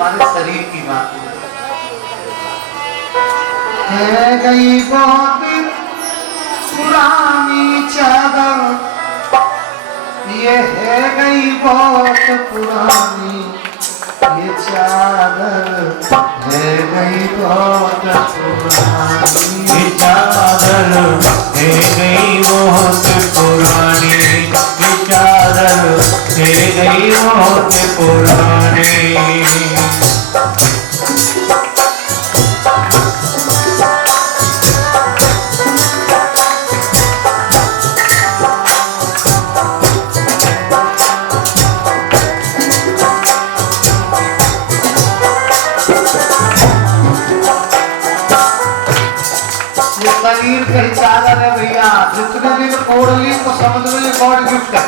हमारे शरीर की बात है गई बहुत पुरानी चादर, ये है गई बहुत पुरानी ये चादर, है गई बहुत पुरानी ये चादर, है गई बहुत पुरानी ये चादर, है गई बहुत पुरानी। शरीर की चादर है भैया, जितने दिन ओढ़ ली तो समझ लो गॉड गिफ्ट है।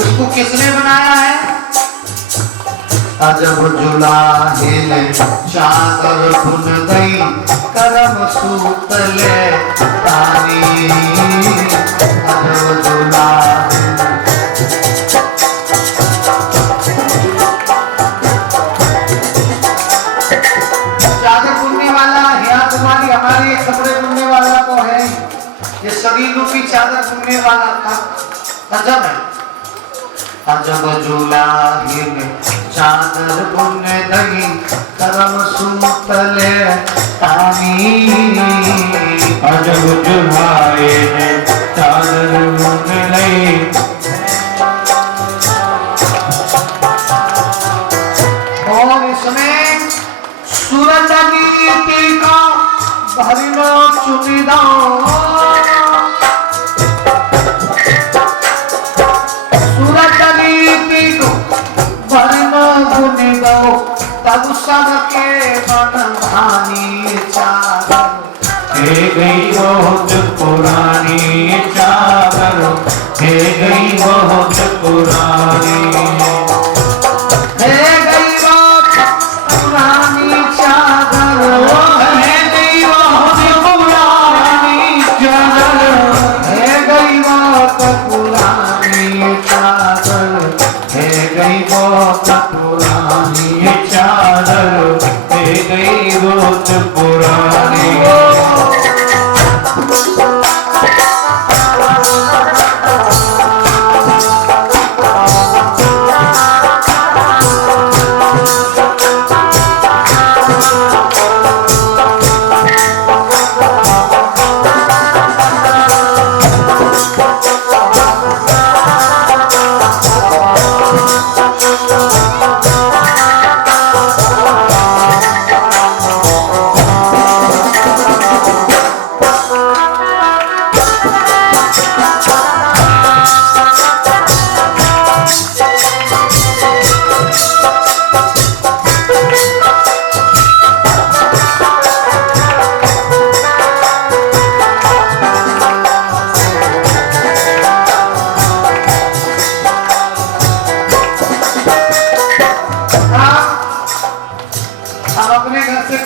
उसको किसने बनाया है? अजब जुलाहे ने चादर बुन गई करम सूतले तारी, अजब जुलाहे हमारे कपड़े बुनने वाला तो है, ये शरीर रूपी चादर बुनने वाला था। अजब है, अजब जुलाहे ने चादर बुन गई करम सूतले तानी, अजब जुलाहे ने चादर बुन गई। और इसमें सूरज नीति का भरिलो चुनिदा, सूरज नीति को भरिलो चुनिदा, तब सबके मन भानी चादर, है गई बहुत पुरानी चादर, है गई बहुत पुरानी, है गई बहुत पुरानी चादर, बहुत पुरानी चादर, है गई बहुत पुरानी।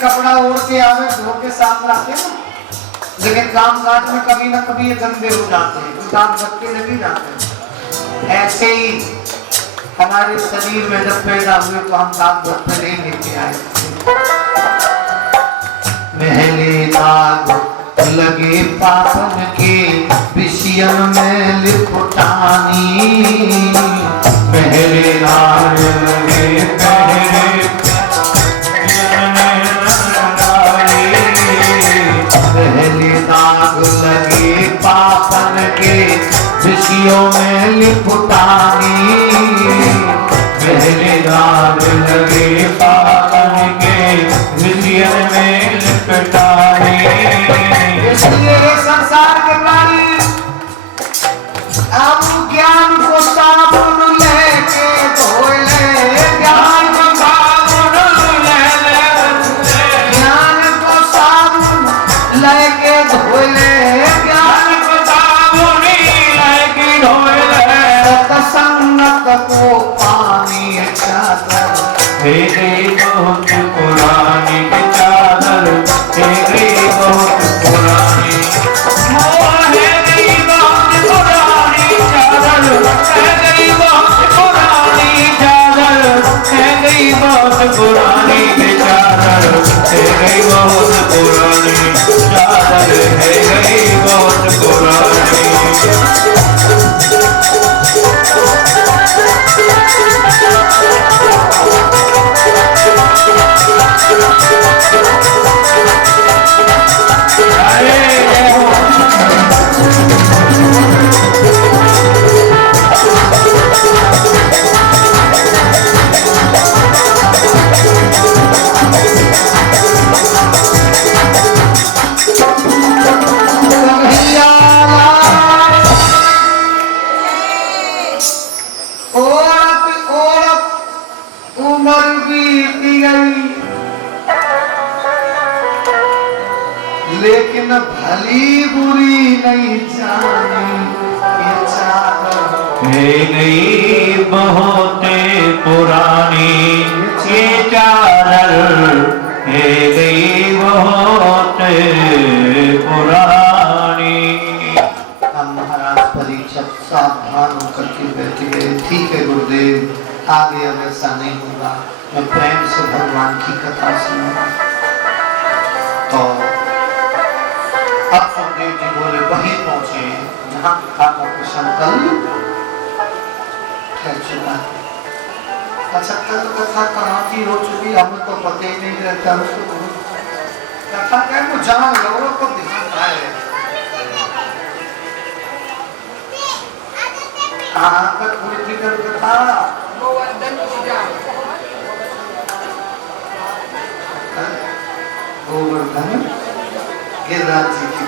कपड़ा ओढ़ के आवे धो के साफ रखते हैं, लेकिन काम काज में कभी ना कभी ये गंदे हो जाते हैं, काम करके लगे जाते हैं। ऐसे ही हमारे शरीर में जब पैदा हुए तो हम दाग धब्बे नहीं लेके आए, महले दाग लगे पापन के विषयन में लिपटानी, महले दाग लगे पहले दाग लगे पापन के विषयों में लिपटानी, पहले दाग लगे पापन के विषयों में लिपटानी। इसलिए संसार के प्राणी अब ज्ञान को साबुन लेके धो ले, ज्ञान को साबुन ले ले, ज्ञान को साबुन लेके धो ले, ज्ञान को साबुन लेके धो ले, सत्संग को पानी चादर, हे गई बहुत पुरानी चादर, हे गई बहुत पुरानी, हे गई बहुत पुरानी चादर, हे गई बहुत पुरानी चादर, लेकिन भली बुरी नहीं जानी ये चादर है गई बहुत पुरानी ये चादर, है गई बहुत पुरानी। हम महाराज परीक्षक सावधान होकर के बैठे गए। ठीक है गुरुदेव, आगे अब ऐसा नहीं होगा, मैं प्रेम से भगवान की कथा सुनूंगा। तो अब सुखदेव जी बोले वहीं पहुंचे जहां कथा का प्रसंग कल ठहर चुका है। अच्छा, कल कथा कहाँ की हो चुकी हमें तो पता ही नहीं रहता। उसको कथा क्या वो जहाँ लोगों को ध्यान आए कहाँ तक हुई थी कल कथा। गोवर्धन गिरिराज जी की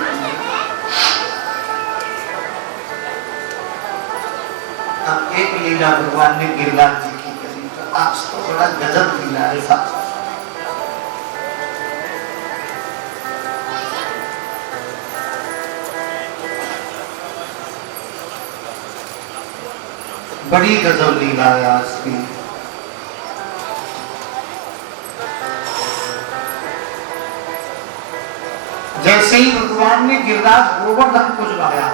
अब एक लीला भगवान ने गिरिराज जी की करी, तो आज तो बड़ा गजब लीला है साहब। बड़ी गजब लीला है आज की। जैसे ही भगवान ने गिरिराज गोवर्धन को जगाया,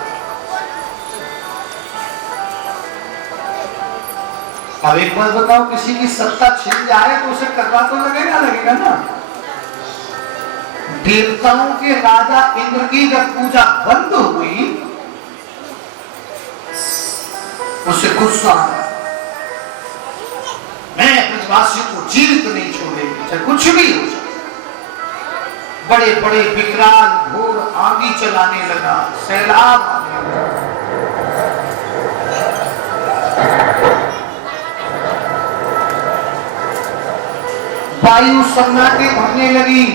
अब एक बात बताओ, किसी की सत्ता छिन जाए तो उसे करवा तो लगेगा ना। देवताओं के राजा इंद्र की जब पूजा बंद हुई, उसे गुस्सा आया, मैं ब्रजवासियों को जीवित नहीं छोड़ेगी, चाहे कुछ भी हो जाए। बड़े बड़े विकराल घोर आंधी चलाने लगा, सैलाब आने लगा। वायु सन्नाटे भरने लगी।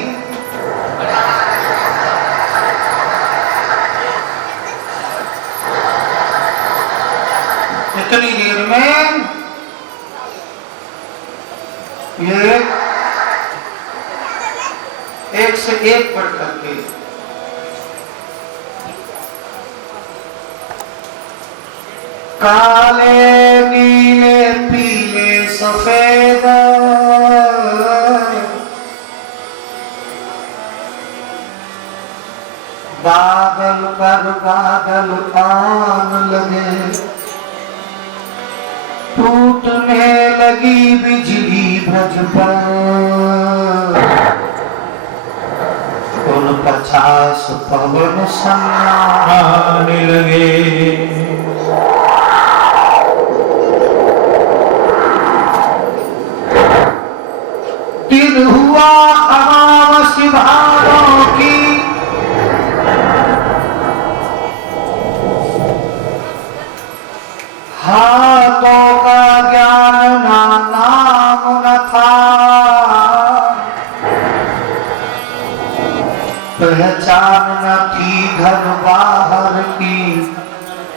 इतनी देर में ये एक से एक बढ़ करके काले नीले पीले सफेद बादल पर बादल आन लगे, टूटने लगी बिजली ब्रज पर, 50 पवन सन्नाने लगे। दिन हुआ अमावस्या भादों की, हाथों का ज्ञान नाम न था, पहचान न थी घर बाहर की,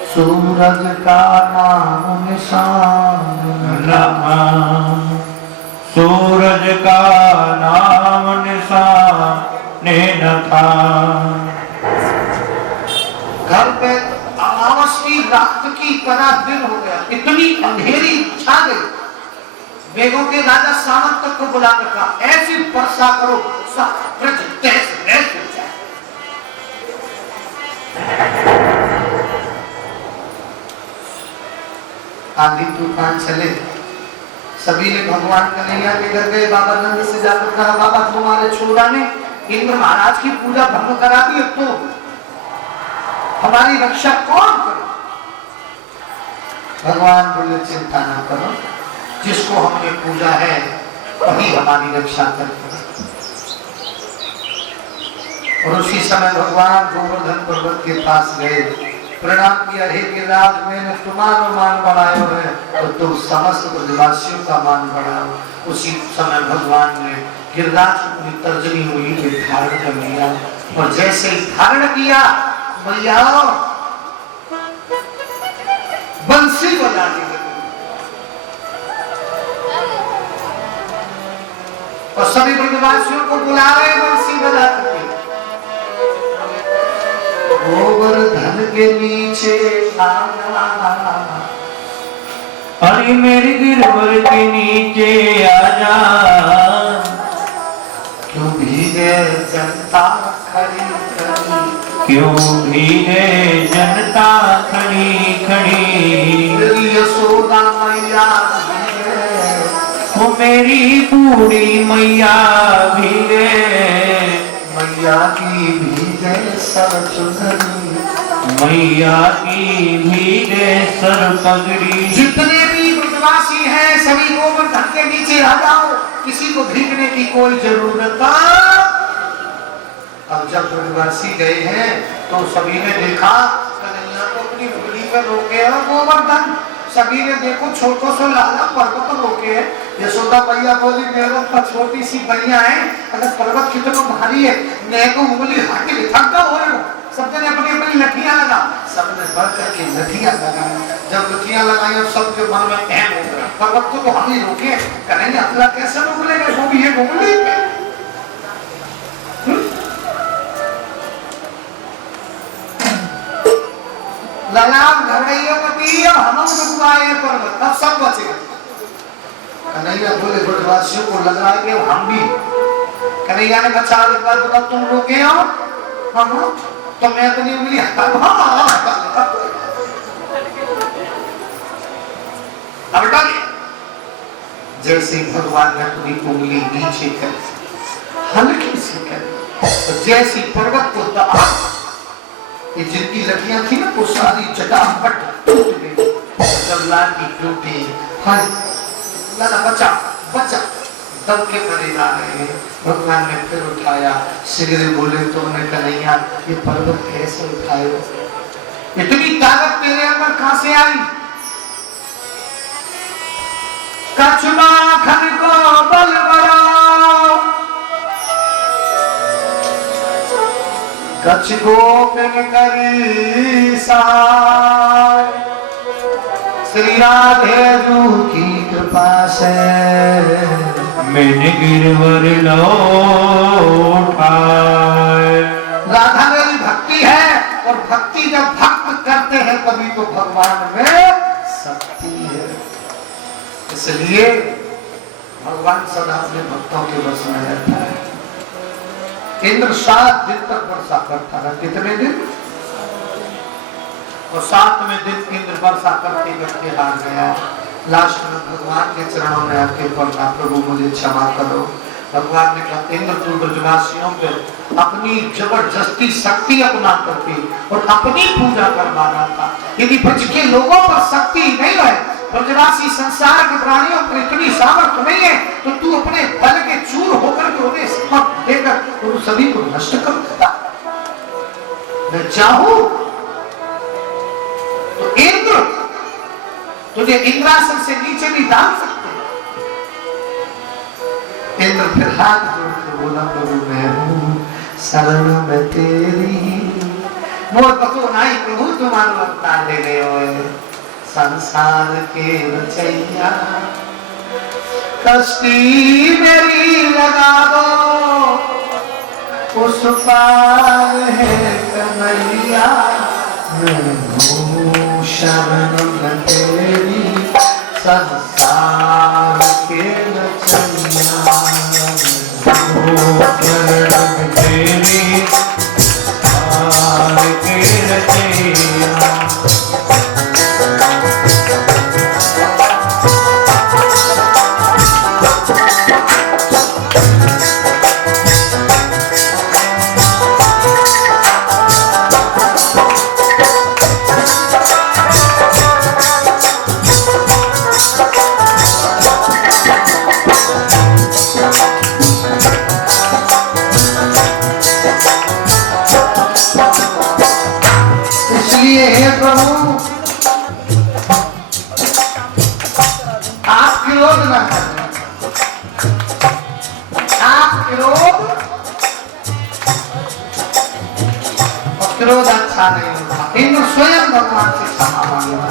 सूरज का नाम निशान न था, सूरज का नाम निशान न था। घर पे अमावस की रात की तरह दिन हो गया, इतनी अंधेरी छा गई। मेघों के राजा सामंत को बुलाकर कहा, ऐसी वर्षा करो सब ब्रज तहस नहस हो जाए। आंधी तूफान चले, सभी ने भगवान कन्हैया के घर गए। बाबा नंद से जाकर कहा, बाबा तुम्हारे छोड़ा ने इंद्र महाराज की पूजा भंग करा दी, तो हमारी रक्षा कौन करे? भगवान बोले चिंता ना करो, जिसको हमने पूजा है वही हमारी रक्षा करता। और उसी समय भगवान गोवर्धन पर्वत के पास गए, प्रणाम किया, हे गिरिराज मैंने तुम्हारा मान बढ़ाया है तो तुम समस्त ब्रजवासियों का मान बढ़ाओ। उसी समय भगवान ने गिरिराज की तर्जनी हुई के धारण कर लिया, और जैसे ही धारण किया मैया बंसी बजाने लगी, और सभी ब्रजवासियों को बुला रहे बंसी बजा करके। गोवर्धन के नीचे आना, अरे मेरे गिरवर के नीचे आजा, क्यों भीगे जनता खड़ी खड़ी, क्यों भीगे जनता खड़ी खड़ी। यशोदा मैया भीगे, वो मेरी बूढ़ी मैया भीगे, मैया की भीगे सर चुनरी, मैया की भीगे सर पगड़ी। जितने भी ब्रजवासी हैं सभी गोवर्धन के नीचे आ जाओ, किसी को भीगने की कोई जरूरत नहीं। अब जब ब्रजवासी गए हैं तो सभी ने देखा कन्हैया तो अपनी उंगली पर रोके और गोवर्धन, सभी ने देखो छोटो सो लाला पर्वत रोके है। यशोदा मैया बोली मेरे पर छोटी सी बनिया है, अगर पर्वत कितना भारी है मैं को उंगली हट के थक गया हो रहा। सबने अपनी अपनी लठियां लगा, सबने बढ़ करके लठियां लगाई। जब लठियां लगाई और सबके मन में अहम हो गया, पर्वत को तो हम ही रोके, कहेंगे अल्लाह कैसे रोक लेंगे, वो भी है उंगली पे। ललाम घरड़ियों अब हम रुकवाए पर्वत, अब सब बचे। कन्हैया बोले ब्रजवासियों को लग रहा है कि हम भी, कन्हैया ने कहा एक बार बोला तुम रोके हो, हम तो मैं अपनी उंगली हटा, हटा जैसे भगवान ने अपनी उंगली नीचे कर हल्की सी कर, तो जैसी पर्वत को दबा, ये जिनकी लड़कियां थी ना वो सारी चटापट टूट गई। जब लाल की टूटी, हाय लाला बचा बचा, दब के पड़े जा रहे हैं। भगवान ने फिर उठाया, सिगरे बोले तुमने कन्हैया ये पर्वत कैसे उठाए, इतनी ताकत तेरे अंदर कहां से आई। कछुआ खन को बल बढ़ाओ, कछ गोपिन करी साय, श्री राधे जू की कृपा से मैंने गिरवर लौटाए। राधा मेरी भक्ति है, और भक्ति जब भक्त करते हैं तभी तो भगवान में शक्ति है। इसलिए भगवान सदा अपने भक्तों के बस में रहता है। इंद्र 7 दिन तक वर्षा करता था, कितने दिन, और 7वें दिन इंद्र वर्षा करते करते हार गया। लास्ट में भगवान के चरणों में आके पढ़ा, प्रभु मुझे क्षमा करो। भगवान ने कहा इंद्र तू ब्रजवासियों पे अपनी जबरदस्ती शक्ति अपना करके और अपनी पूजा करवा रहा था। यदि ब्रज के लोगों पर शक्ति नहीं है, ब्रजवासी संसार के प्राणियों पर इतनी सामर्थ्य नहीं है, तो तू अपने बल के चूर होकर के उन्हें समर्थ देकर उन सभी को नष्ट कर देता। मैं चाहूं तो इंद्र तुझे इंद्रासन से नीचे भी डाल सकते। इंद्र फिर हाथ जोड़ के बोला प्रभु मैं हूं शरण में तेरी, मोर पतो नहीं प्रभु तुम्हारा अवतार ले गए हो संसार के रचैया, कष्टी मेरी लगा दो उस पार है कन्हैया, मैं हूं शरण में तेरी संसार के रचैया, शरण में तेरी संसार के रचैया। क्रोध अच्छा नहीं होता। इंद्र स्वयं भगवान से क्षमा मांगा।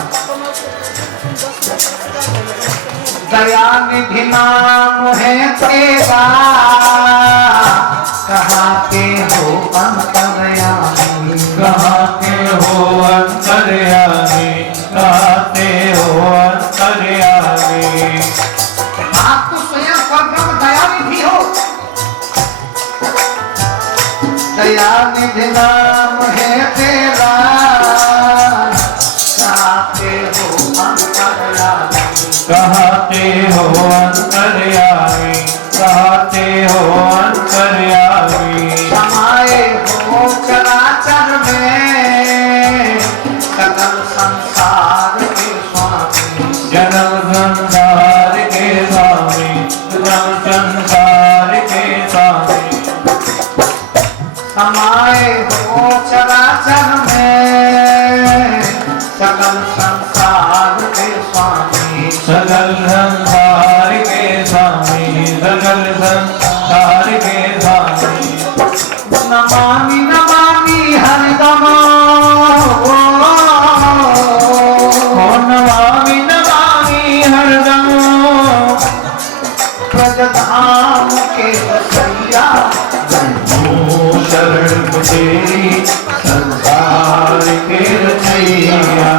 दया निधि नाम है तेरा, कहाँ के हो अंतर्यामी, कहाँ दया निधि नाम है तेरा, कहते हो अंतर्यामी, कहते हो अंतर्यामी, कहते हो अंतर्यामी। समाये हो चराचर में, सकल संसार के स्वामी, जन्म संसार के स्वामी, जन्म संसार के स्वामी। समाये हो चराचर में, सकल संसार के स्वामी, सकल संसार के स्वामी, सकल संसार के स्वामी। नमामि नमामि हरिदम, ओ नमामि नमामि हरदम, ब्रजधाम के रसैया, शरण तेरी संसार के रचैया।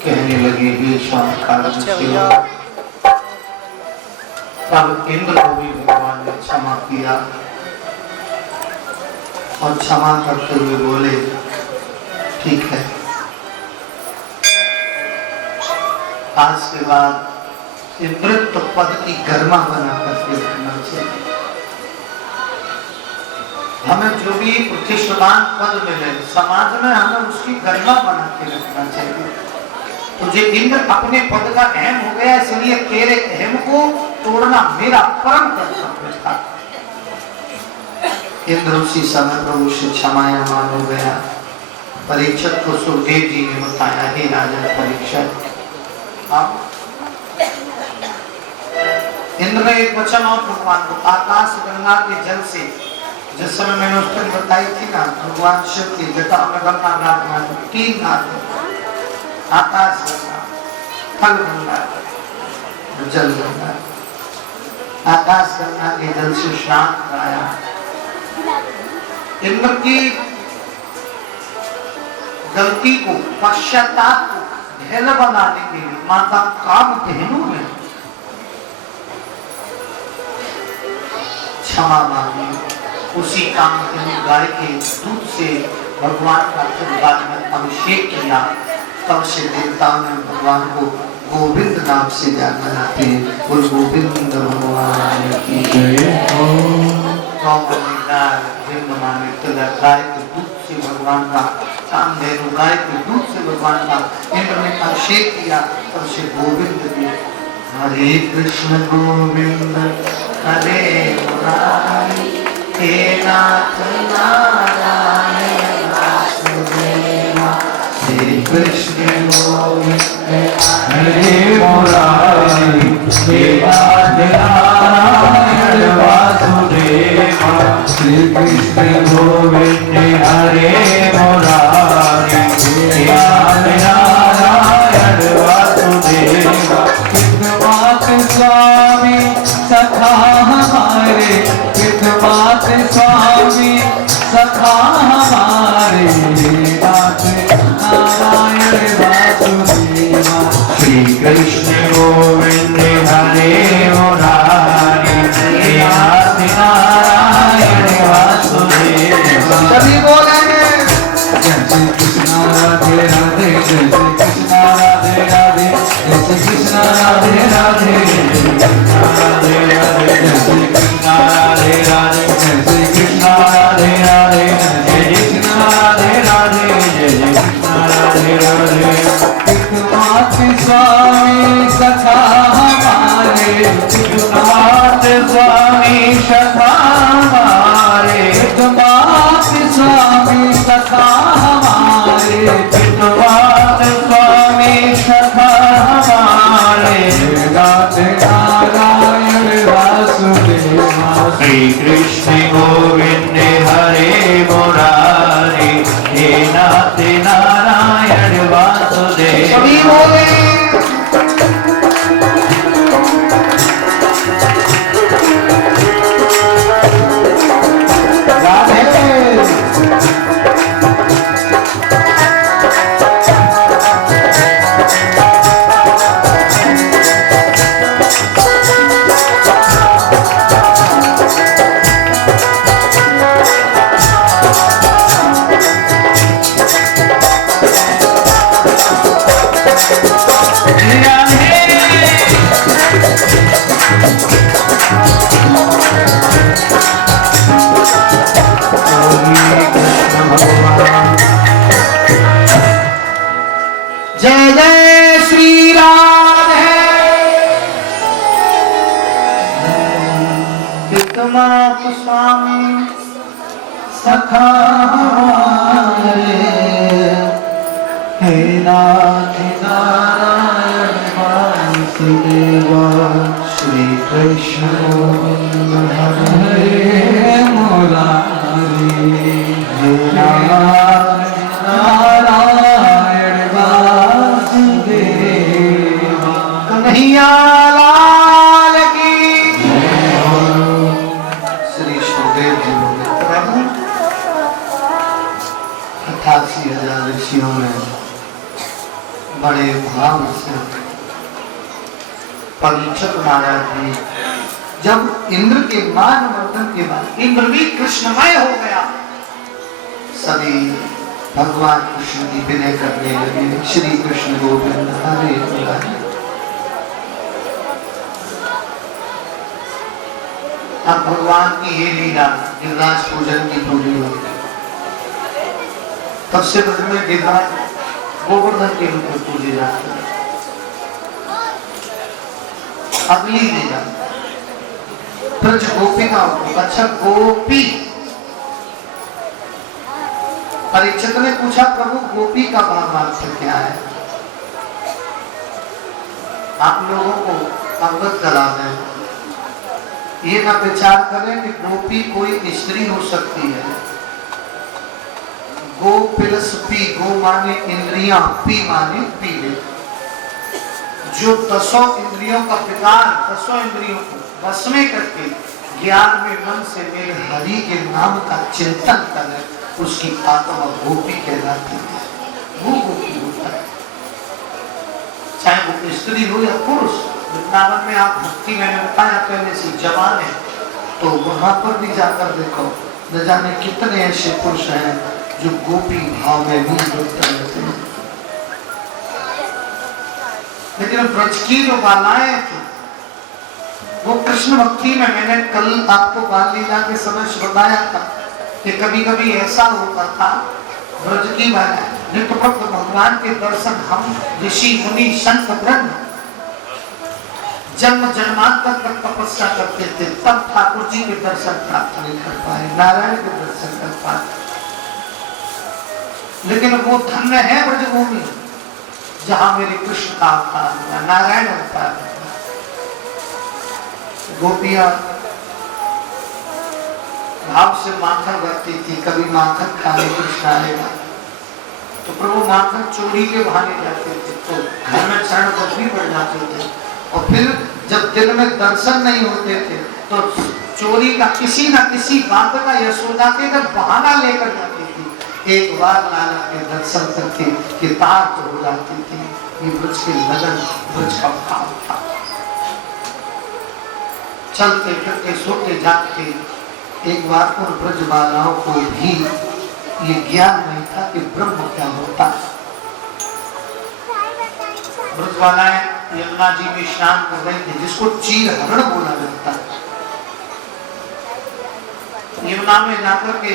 कहने लगे हे शाम काल तब इंद्र को भी भगवान ने क्षमा किया और क्षमा करते हुए बोले ठीक है, आज के बाद इंद्रत्व पद की गरिमा बना करके रखना चाहिए। हमें जो भी प्रतिष्ठान पद मिले समाज में हमें उसकी गरिमा बना के रखना चाहिए। तुझे इंद्र अपने पद का अहम हो गया, इसलिए तेरे अहम को तोड़ना मेरा परम कर्तव्य था। इंद्र उसी समय प्रभु से क्षमायमान हो गया। परीक्षित को सुखदेव जी ने बताया, हे राजा परीक्षित, इंद्र ने एक वचन और भगवान को, आकाश गंगा के जल से, जिस समय मैंने उस दिन बताई थी ना, भगवान शिव की जटा में गंगा नाथ, तीन नाथ, आकाश गंगा, थल गंगा, जल गंगा। आकाश गंगा के जल से स्नान कराया। इंद्र की गलती को, पश्चाताप को ढेला बनाने के लिए माता कामधेनु ने क्षमा मांगी। उसी कामधेनु गाय के दूध से भगवान का फिर बाद में अभिषेक किया। तब से देवताओं ने भगवान को गोविंद नाम से जाते हैं। और गोविंद भगवान की जय हो। गाय के दूध से भगवान का, कामधेनु गाय के दूध से भगवान का इंद्र ने अभिषेक किया। तब से गोविंद की, हरे कृष्ण गोविंद हरे मुरारी, हे नाथ नारायण वासुदेव, श्री कृष्ण गोविंद हरे मुरारी, हे नाथ नारायण वासुदेव, श्री कृष्ण गोविंद हरे मुरारी, हे नाथ नारायण वासुदेव। पितृमात स्वामी सखा हमारे, पितृमात स्वामी सखा हमारे, नाथ नारायण वासुदेव, श्री कृष्ण गोविंद हरे मुरारी, नाथ नारायण वासुदेव। सभी बोलेंगे जय श्री कृष्ण राधे राधे, जय श्री कृष्ण राधे राधे, जय श्री कृष्ण राधे राधे, राधे राधे, जय श्री कृष्ण राधे राधे, जय श्री कृष्ण राधे राधे, जय कृष्ण राधे राधे, जय कृष्ण राधे राधे। पितृमात स्वामी सखा हमारे, पितृमात स्वामी सखा हमारे, पितृमात स्वामी सखा श्री कृष्ण गोविंद हरे मुरारी, हे नाथ नारायण वासुदेव। सभी बोले राधे। जय जय श्री राधे। पितमात स्वामी सखा हमारे, हे नाथ नारायण वासुदेवा। श्री कृष्ण हरे मुरारी, हे नाथ नारायण वासुदेवा। कन्हैया लाल की श्री सुखदेव जी बोले, प्रभु 88,000 ऋषियों में बड़े भाव से परीक्षित महाराज जी जब इंद्र के मान वर्तन के बाद इंद्र भी कृष्णमय हो गया, सभी भगवान कृष्ण की विनय करने लगे। श्री कृष्ण गोविंद हरे मुरारी। अब भगवान की ये लीला गिरिराज पूजन की पूरी हो, तब से ब्रज में गिरिराज गोवर्धन के रूप में पूजे जाते हैं। अगली लीला ब्रज गोपिका। अच्छा गोपी, परीक्षित ने पूछा प्रभु गोपी का महात्म्य क्या है, आप लोगों को अवगत करा दें। ये ना विचार करें कि गोपी कोई स्त्री हो सकती है। गो प्लस पी, गो माने इंद्रियां, पी माने पीले। जो 10 इंद्रियों का विकार, 10 इंद्रियों को बस में करके ज्ञान में मन से मेरे हरि के नाम का चिंतन करे, उसकी आत्मा गोपी कहलाती है। वो गोपी होता है, चाहे वो स्त्री हो या पुरुष। वृंदावन में आप भक्ति, मैंने बताया पहले से जवान है, तो वहां पर भी जाकर देखो, न जाने कितने ऐसे पुरुष हैं जो गोपी भाव में भी लिप्त रहते हैं। लेकिन ब्रज की जो बालाएं थी वो कृष्ण भक्ति में, मैंने कल आपको बाल लीला के समय बताया था कि कभी कभी ऐसा होता था ब्रज की बालाएं नित्य भगवान के दर्शन हम ऋषि मुनि संत ब्रह्म जन्म जन्मांतर तक तपस्या करते थे, तब ठाकुर जी के दर्शन प्राप्त नहीं कर पाए, नारायण के दर्शन कर पाए। लेकिन वो धन्य है ब्रजभूमि जहां मेरे कृष्ण का अवतार हुआ, नारायण अवतार हुआ। गोपियां भाव से माखन रखती थी, कभी माखन खाने कृष्ण आएगा तो प्रभु माखन चोरी के बहाने जाते थे, तो घर में चरण बदली बढ़ जाते थे। और फिर जब दिन में दर्शन नहीं होते थे तो चोरी का किसी न किसी बात का यशोदा के घर बहाना लेकर जाती थी। एक बार लाला के दर्शन करके किताब हो जाती थी। ये ब्रज के लगन, ब्रज का भाव था। चलते फिरते सोते जागते एक बार उन ब्रज बालाओं को भी ये ज्ञान नहीं था कि ब्रह्म क्या होता है। ब्रज बालाएं यमुना जी में स्नान कर रहे थे, जिसको चीर हरण बोला जाता है। यमुना में जाकर के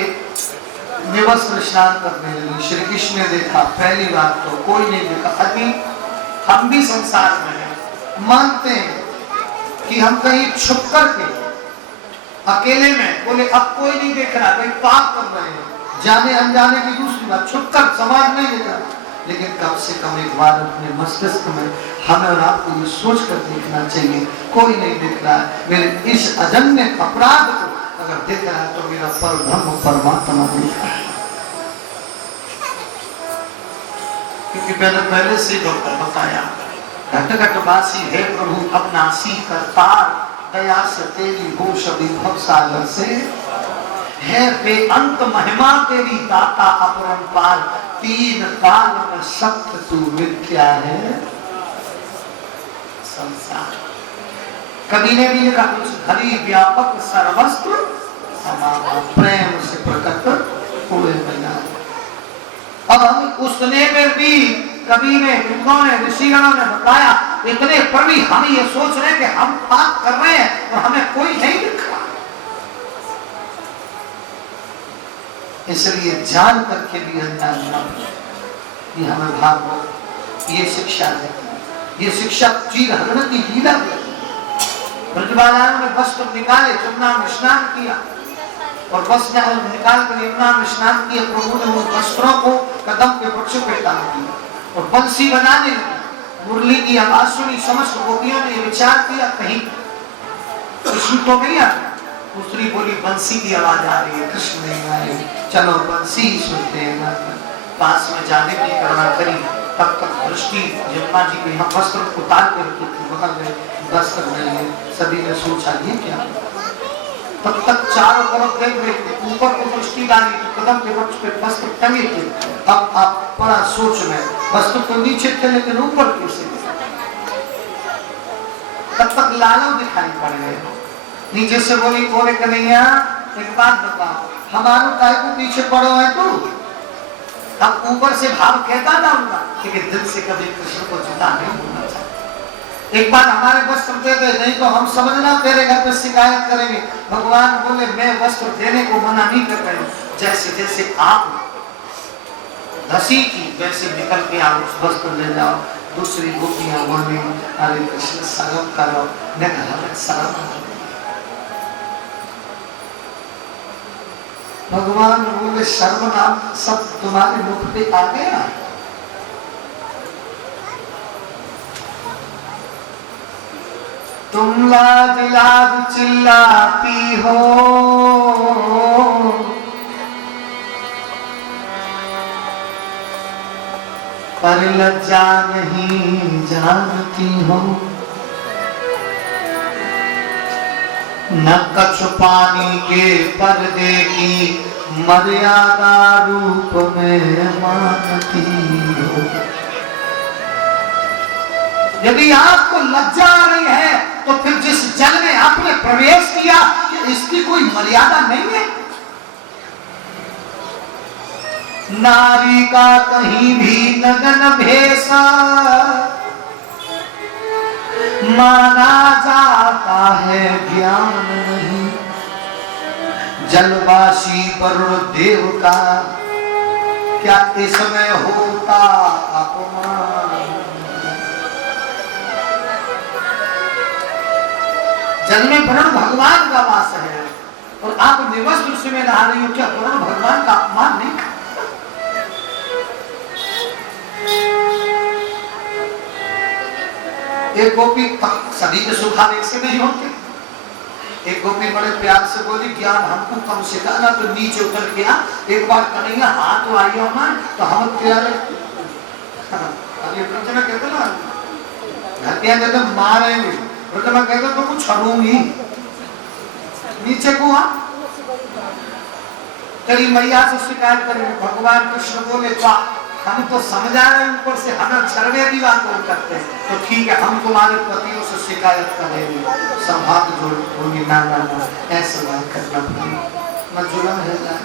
निवस्त्र स्नान करने लगी। श्री कृष्ण ने देखा, पहली बार तो कोई नहीं देखा। अभी हम भी संसार में हैं, मानते हैं कि हम कहीं छुप करके अकेले में बोले अब कोई नहीं देख रहा, भाई पाप कर रहे हैं, जाने अनजाने की दूसरी बात, छुप कर समाज नहीं देख रहा। लेकिन कम से कम एक बार अपने मस्तिष्क में हमें और आपको ये सोच कर देखना चाहिए, कोई नहीं देख रहा है, मेरे इस अजन्य अपराध को कर देख रहा है तो मेरा परब्रह्म परमात्मा दिख रहा है। क्योंकि मैंने पहले से डॉक्टर बताया, घट घट वासी है प्रभु अविनाशी करतार, दया से तेरी हो सभी भव सागर से, है बेअंत महिमा तेरी दाता अपरंपार, तीन काल में सत्य तू मिथ्या है संसार। कवि ने भी लिखा कुछ, हरि व्यापक सर्वस्त्र समाना, प्रेम से प्रकट हुए बना। अब हम उसने में भी कवि ने, विद्वानों ने, ऋषिगणों ने बताया, इतने पर भी हम ये सोच रहे हैं कि हम पाप कर रहे हैं और हमें कोई नहीं दिख रहा। इसलिए जान करके भी अनजान न, ये हमें भागवत ये शिक्षा देती है। ये शिक्षा चीर हरण की लीला देती है। ब्रजबालाओं ने वस्त्र निकाले, यमुना में स्नान किया और वस्त्र निकाल कर यमुना में स्नान किया। प्रभु ने उन वस्त्रों को कदम के वृक्ष पे टांग दिया और बंसी बनाने लगी। मुरली की आवाज सुनी, समस्त गोपियों ने विचार किया कहीं कृष्ण तो नहीं आ रहा। दूसरी बोली बंसी की आवाज आ रही है, कृष्ण नहीं आए, चलो बंसी ही सुनते हैं। पास में जाने की करुणा करी, तब तक दृष्टि यमुना जी के यहाँ वस्त्र उतार के रखी थी, बगल में वस्त्र नहीं है। सभी ने सोचा ये क्या, तब तक चारों तरफ देख रहे थे, ऊपर को दृष्टि डाली तो कदम के वृक्ष पे वस्त्र टंगे थे। अब आप बड़ा सोच में, वस्त्र तो नीचे थे लेकिन ऊपर कैसे? तब तक लालव दिखाई पड़ गए। नीचे से बोली, बोले कन्हैया एक बात बताओ, हमारे काय को पीछे पड़ो है तू? अब ऊपर से भाव कहता था उनका, लेकिन दिल से कभी कृष्ण को जुदा नहीं होना चाहिए। एक बार हमारे वस्त्र दे दे, नहीं तो हम समझना तेरे घर पे शिकायत करेंगे। भगवान बोले मैं वस्त्र देने को मना नहीं कर रहे हूँ, जैसे जैसे आप धसी की वैसे निकल के आप उस वस्त्र ले जाओ। दूसरी गोपियां बोली, अरे कृष्ण शर्म करो, मैं घर शर्म करो। भगवान बोले शर्म नाम सब तुम्हारे मुख पे आ गया। तुम लाज लाज चिल्लाती हो, पर लज्जा नहीं जानती हो। न कछु पानी के पर्दे की मर्यादा रूप में मानती हो। यदि आपको लज्जा आ रही है तो फिर जिस जल में आपने प्रवेश किया इसकी कोई मर्यादा नहीं है। नारी का कहीं भी नग्न भेषा माना जाता है, ज्ञान नहीं। जलवासी वरुण देव का क्या इसमें होता अपमान। जल में वरुण भगवान का वास है और आप निवस्त्र से में नहा रही हो, क्या वरुण भगवान का अपमान नहीं? एक गोपी सभी के सुखाने से नहीं होते। एक गोपी बड़े प्यार से बोली, ज्ञान हमको कम सिखाना, तो नीचे उतर गया। एक बार कन्हैया हाथ तो आई हो तो हम प्यारे प्रतिमा कहते ना, घटिया कहते मारेंगे, प्रतिमा कहते तो कुछ छरूंगी नीचे को। तेरी मैया से शिकायत करेंगे। भगवान कृष्ण बोले तो हम तो समझा रहे हैं, ऊपर से हमें छरवे की बात करते हैं, तो ठीक है हम तुम्हारे पतियों से शिकायत करेंगे। सब हाथ जोड़ोगी, ना ना ना ऐसे बात करना न जुलम है जाए।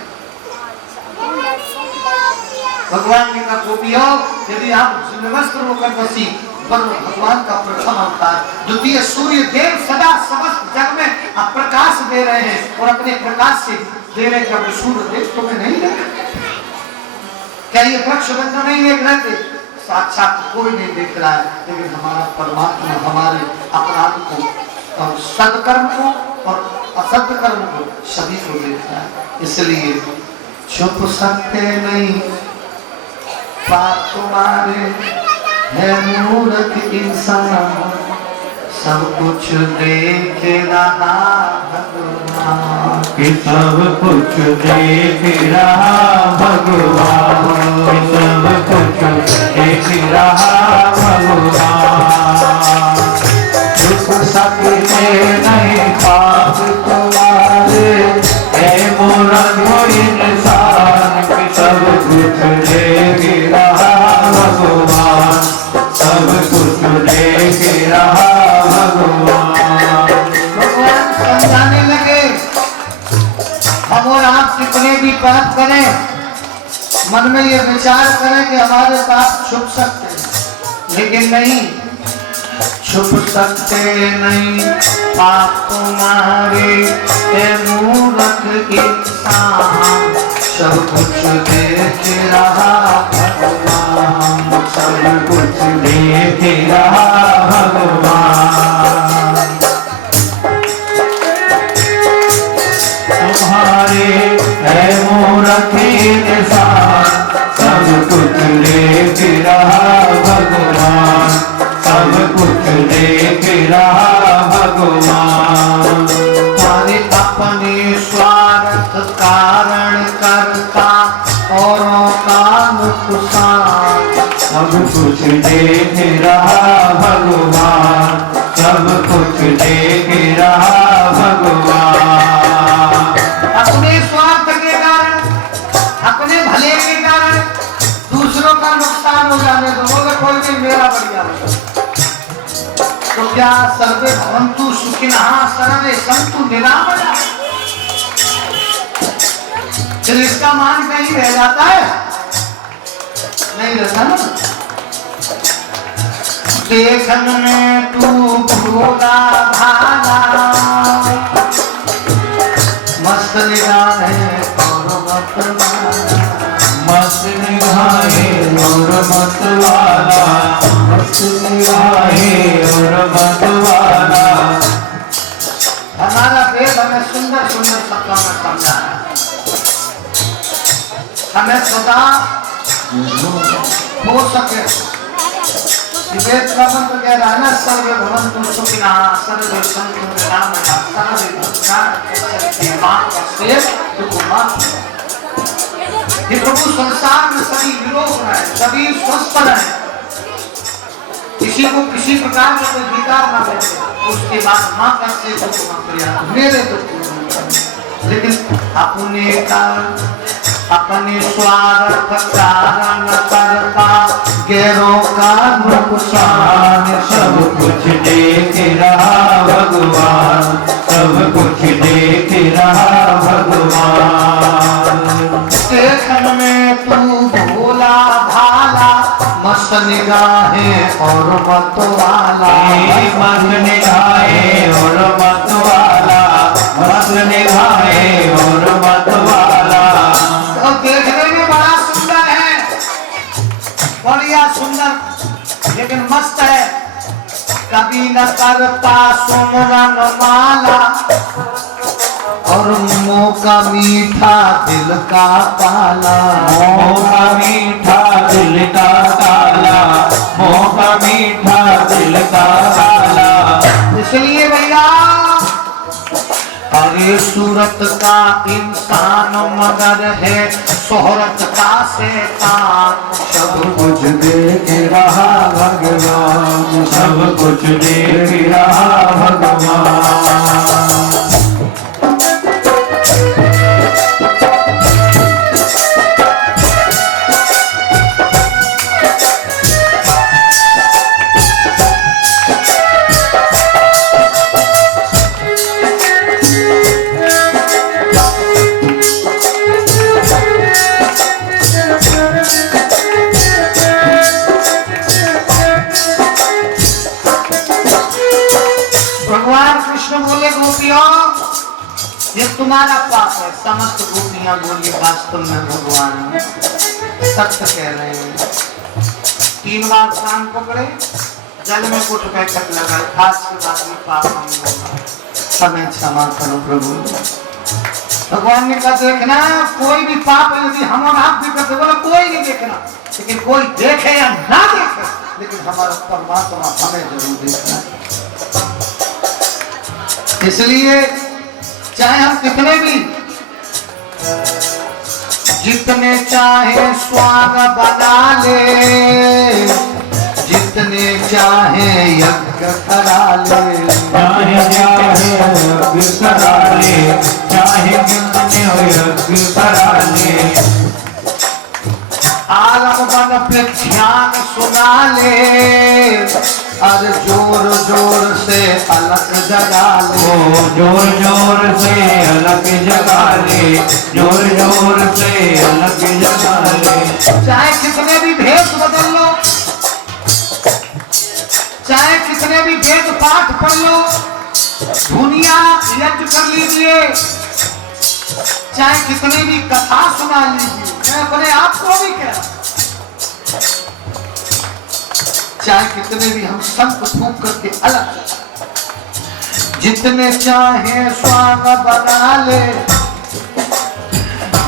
भगवान ने कहा गोपियों, यदि आप वस्त्र होकर बसी, पर भगवान का प्रथम अवतार, द्वितीय सूर्य देव सदा समस्त जग में आप प्रकाश दे रहे हैं और अपने प्रकाश से दे रहे हैं। सूर्य देव तुम्हें नहीं देख, क्या ये वृक्ष बंधु नहीं देख रहे थे? साक्षात कोई नहीं देख रहा है, लेकिन हमारा परमात्मा हमारे अपराध को और सदकर्म को और असदकर्म को सभी को देख रहा है। इसलिए छुप सकते नहीं पाप तुम्हारे, है मूर्ख इंसान सब कुछ देख रहा भगवान। कि सब कुछ देख रहा भगवान, कि सब कुछ देख रहा भगवान। रुक सकते नहीं पाप तुम्हारे, है मोरा कोई इंसान, कि सब कुछ देख रहा भगवान, सब कुछ देख रहा भगवान। भगवान समझाने लगे, हम और आप कितने भी पाप करें, मन में ये विचार करें कि हमारे पाप छुप सकते हैं, लेकिन नहीं छुप सकते नहीं पाप तुम्हारे, मूर्ख इंसान, सब कुछ देख रहा भगवान, सब कुछ देख रहा भगवान। तुम्हारे है मूर्ख इंसान, सब कुछ देख रहा भगवान, सब कुछ देख रहा भगवान। तुम्हारे अपने स्वार्थ कारण करता औरों का नुकसान, सब कुछ देख रहा भगवान, सब कुछ देख रहा भगवान। अपने स्वार्थ के कारण, अपने भले के कारण दूसरों का नुकसान हो जाने दो, बोले कोई भी मेरा बढ़िया हो। तो क्या सर्वे भवन्तु सुखिनः सर्वे सन्तु निरामया, फिर इसका मान कहीं रह जाता है? नहीं रहता ना। देखन में तू भोला भाला, मस्त निगाहें और मत वाला, मस्त निगाहें और मत वाला, मस्त निगाहें और मत वाला। हमारा वेद हमें सुंदर सुंदर शब्दों में समझा है, हमें सदा हो सके। वेद का मंत्र कह रहा है ना, सर्वे भवन्तु सुखिनः सर्वे सन्तु निरामया सर्वे भद्राणि। ये प्रभु संसार में सभी निरोग रहे, सभी स्वस्थ रहे, किसी को किसी प्रकार का कोई विकार ना बैठे, उसके बाद माँ कैसे दुख मेरे दुख। लेकिन अपने का अपने स्वार्थ कारण करता गैरों का नुकसान, सब कुछ देख रहा भगवान, सब कुछ देख रहा भगवान। देखन में तू भोला भाला, मस्त निगाहें और मत वाला, मस्त निगाहें और मत वाला, मस्त निगाहें और मत वाला। तो देखने में बड़ा सुंदर है, बढ़िया सुंदर, लेकिन मस्त है। कभी न करता सुमरन माला, और मुंह का मीठा दिल का काला, मोह का मीठा दिल का काला, मोह का मीठा दिल का काला। इसलिए भैया अरे सूरत का इंसान मगर है शोहरत का शैतान, सब कुछ देख रहा भगवान, सब कुछ देख रहा भगवान। भगवान कृष्ण बोले गोपियों, ये तुम्हारा पाप है। समस्त गोपियां बोली वास्तव में भगवान सत्य कह रहे हैं। 3 बार कान पकड़े, जल में कुछ बैठक लगाए, खास के बाद में पाप नहीं होगा, हमें क्षमा करो प्रभु। भगवान ने कहा देखना कोई भी पाप यदि हम और आप भी करते, बोला कोई नहीं देखना, लेकिन कोई देखे या ना देखे, लेकिन हमारा परमात्मा हमें जरूर देखना है। इसलिए चाहे हम कितने भी जितने चाहे स्वांग बना ले, जितने चाहे यज्ञ करा ले, चाहे चाहे यज्ञ करा ले, चाहे कितने यज्ञ करा ले, आलम बन पे ध्यान सुना ले, और जोर जोर से अलग जगा ले, ओ जोर जोर से अलग जगा ले, जोर जोर से अलग जगा ले। चाहे कितने भी भेष बदल लो, चाहे कितने भी वेद पाठ पढ़ लो, दुनिया यज्ञ कर लीजिए, चाहे कितनी भी कथा सुना लीजिए, मैं अपने आप को भी कह रहा हूं, चाहे कितने भी हम संत फूंक करके अलग, जितने चाहे स्वांग बना ले,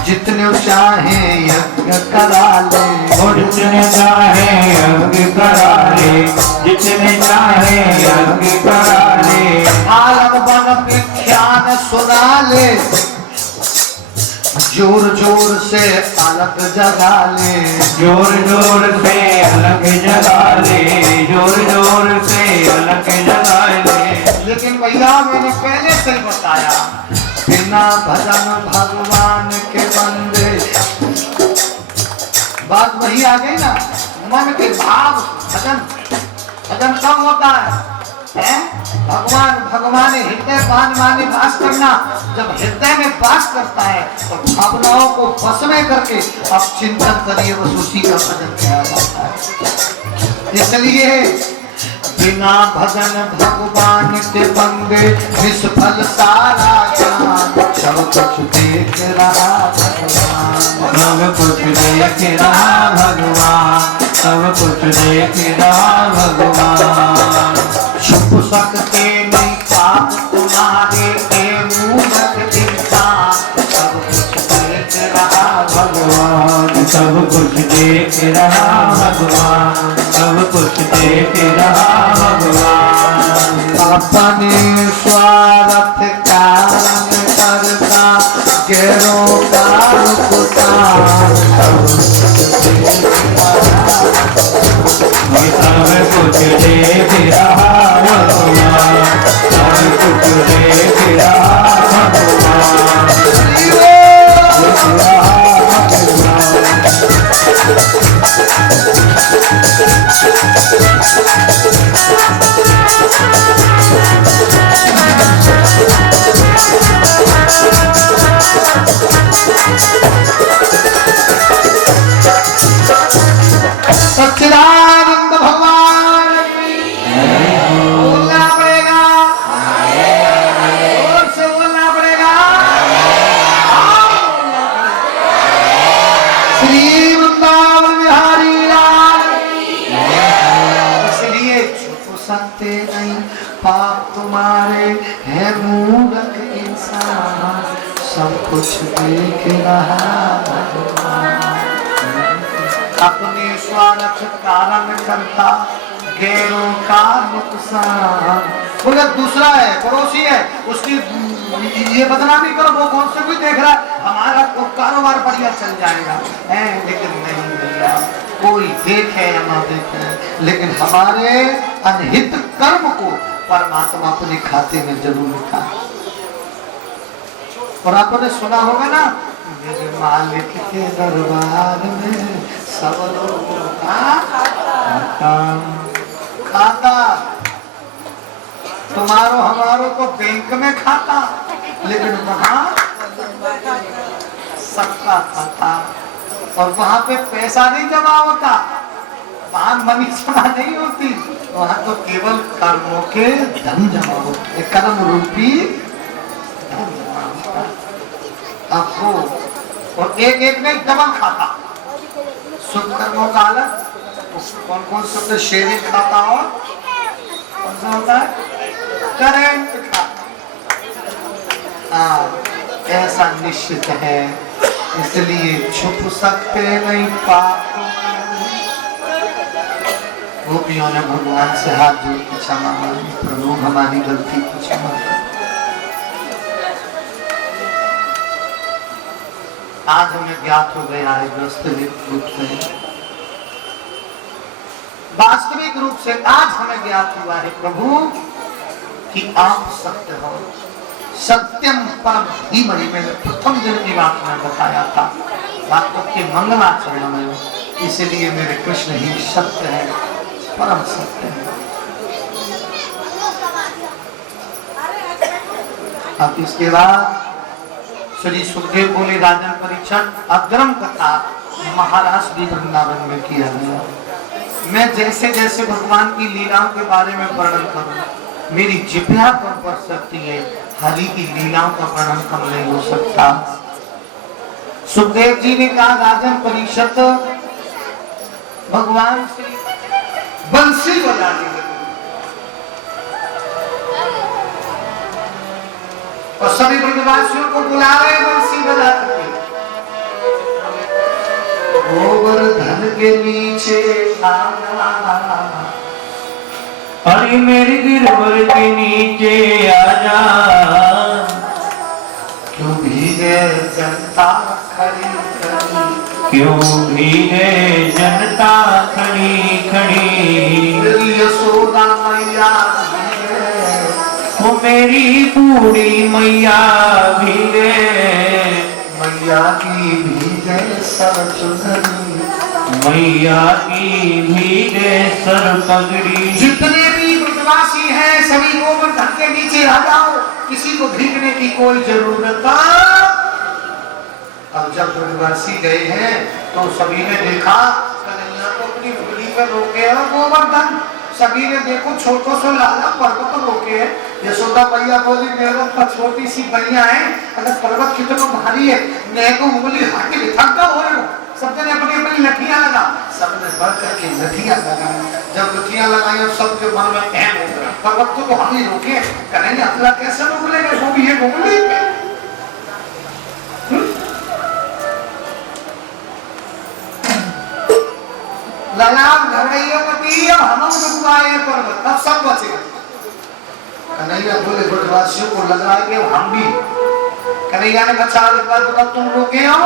जितने चाहे यज्ञ करा ले, और जितने चाहे यज्ञ करा ले, जितने चाहे यज्ञ करा ले, आलम बन के ध्यान सुना ले, जोर जोर से अलग जगा ले, जोर जोर से अलग जगा ले, जोर जोर से अलग जगा ले। लेकिन भैया मैंने पहले से बताया, बिना भजन भगवान के बंदे, बात वही आ गई ना, मन के भाव भजन, भजन कब होता है? भगवान भगवान हृदय पान माने वास करना, जब हृदय में वास करता है तो भावनाओं को बस में करके अब चिंतन करिए, बस उसी का भजन किया जाता है। इसलिए बिना भजन भगवान के बंदे निष्फल सारा ज्ञान, सब कुछ देख रहा भगवान, सब कुछ देख रहा भगवान, सब कुछ देख रहा भगवान। छुप सकते नहीं पाप तुम्हारे के मूर्ख इंसान, सब कुछ देख रहा भगवान, सब कुछ देख रहा भगवान, सब कुछ देख रहा भगवान। अपने स्वार्थ कारण करता गैरों का नुकसान, सब कुछ देख रहा भगवान, सब कुछ देख रहा भगवान, देख रहा सच्चिदानंद भगवान बोलना पड़ेगा, जोर से बोलना पड़ेगा, श्री वृंदावन बिहारी लाल। इसलिए छुप सकते नहीं पाप तुम्हारे है मूर्ख इंसान, सब कुछ देख रहा भगवान, अपने स्वार्थ कारण करता गैरों का नुकसान। बोले दूसरा है, पड़ोसी है, उसकी ये बदनामी करो, वो कौन से भी देख रहा है, हमारा तो कारोबार बढ़िया चल जाएगा, लेकिन नहीं भैया, कोई देखे या ना देखे, लेकिन हमारे अनहित कर्म को परमात्मा अपने खाते में जरूर लिखा। और आपने सुना होगा ना, मेरे मालिक के दरबार में सब लोगों का खाता, तुम्हारो हमारो तो बैंक में खाता, लेकिन वहां सबका खाता, और वहां पे पैसा नहीं जमा होता, वहां मनी जमा नहीं होती, वहां तो केवल कर्मों के धन जमा होते, कर्म रूपी धन जमा होता आपको। और एक एक में डबल खाता, शुभ कर्मों का अलग, कौन कौन शुभ शेयरिंग खाता और कौन सा होता है करेंट खाता। ऐसा निश्चित है, इसलिए छुप सकते नहीं पाप। गोपियों ने भगवान से हाथ जोड़ के क्षमा मांगी, प्रभु हमारी गलती को क्षमा कर। आज हमें ज्ञात हो गया है वास्तविक रूप से, वास्तविक रूप से आज हमें ज्ञात हुआ है प्रभु कि आप सत्य हो। सत्यम परम धीमहि में प्रथम दिन की बात में बताया था, भागवत के मंगलाचरण में। इसलिए मेरे कृष्ण ही सत्य है, परम सत्य है। अब इसके बाद श्री सुखदेव बोले, राजन परीक्षण अग्रम कथा महाराष्ट्र वृंदावन में किया गया। मैं जैसे जैसे भगवान की लीलाओं के बारे में वर्णन करूं, मेरी जिह्वा पर बढ़ सकती है, हरि की लीलाओं का वर्णन कम नहीं हो सकता। सुखदेव जी ने कहा, राजन परीक्षित भगवान श्री बंसी बजाने लगे और सभी ब्रजवासियों को बुला रहे बंसी बजा करके। गोवर्धन के नीचे अरे मेरे गिरवर के नीचे आजा, क्यों भीगे जनता खड़ी खड़ी, क्यों भीगे जनता खड़ी खड़ी। यशोदा मैया वो मेरी बूढ़ी मैया भीगे, मैया की भीगे सर चुनरी, मैया की भीगे सर पगड़ी। जितने भी ब्रजवासी हैं सभी गोवर्धन के नीचे आ जाओ, किसी को भीगने की कोई जरूरत। अब जब ब्रजवासी गए हैं तो सभी ने देखा कन्हैया को अपनी उंगली पर रोके है गोवर्धन। सभी ने देखो छोटो से लाला पर्वत को रोके है। यशोदा मैया बोली, मेरे पर छोटी सी मैया है, अगर पर्वत कितना भारी है, मैं को उंगली हाथ के थकता हो रहे हो। सबने अपनी अपनी लठियां लगा, सबने बढ़ करके लठियां लगाई। जब लठियां लगाई और सबके मन में एम हो गया, पर्वत को हम ही रोके, करेंगे अगला कैसे रोक लेंगे, वो भी है उंगली पे। ललाम घरड़ियों को दिया, हम रुकवाए पर्वत, तब सब बचे। कन्हैया बोले ब्रजवासियों को लग रहा है कि हम भी। कन्हैया ने कहा, एक बार बताओ तुम रोके हो?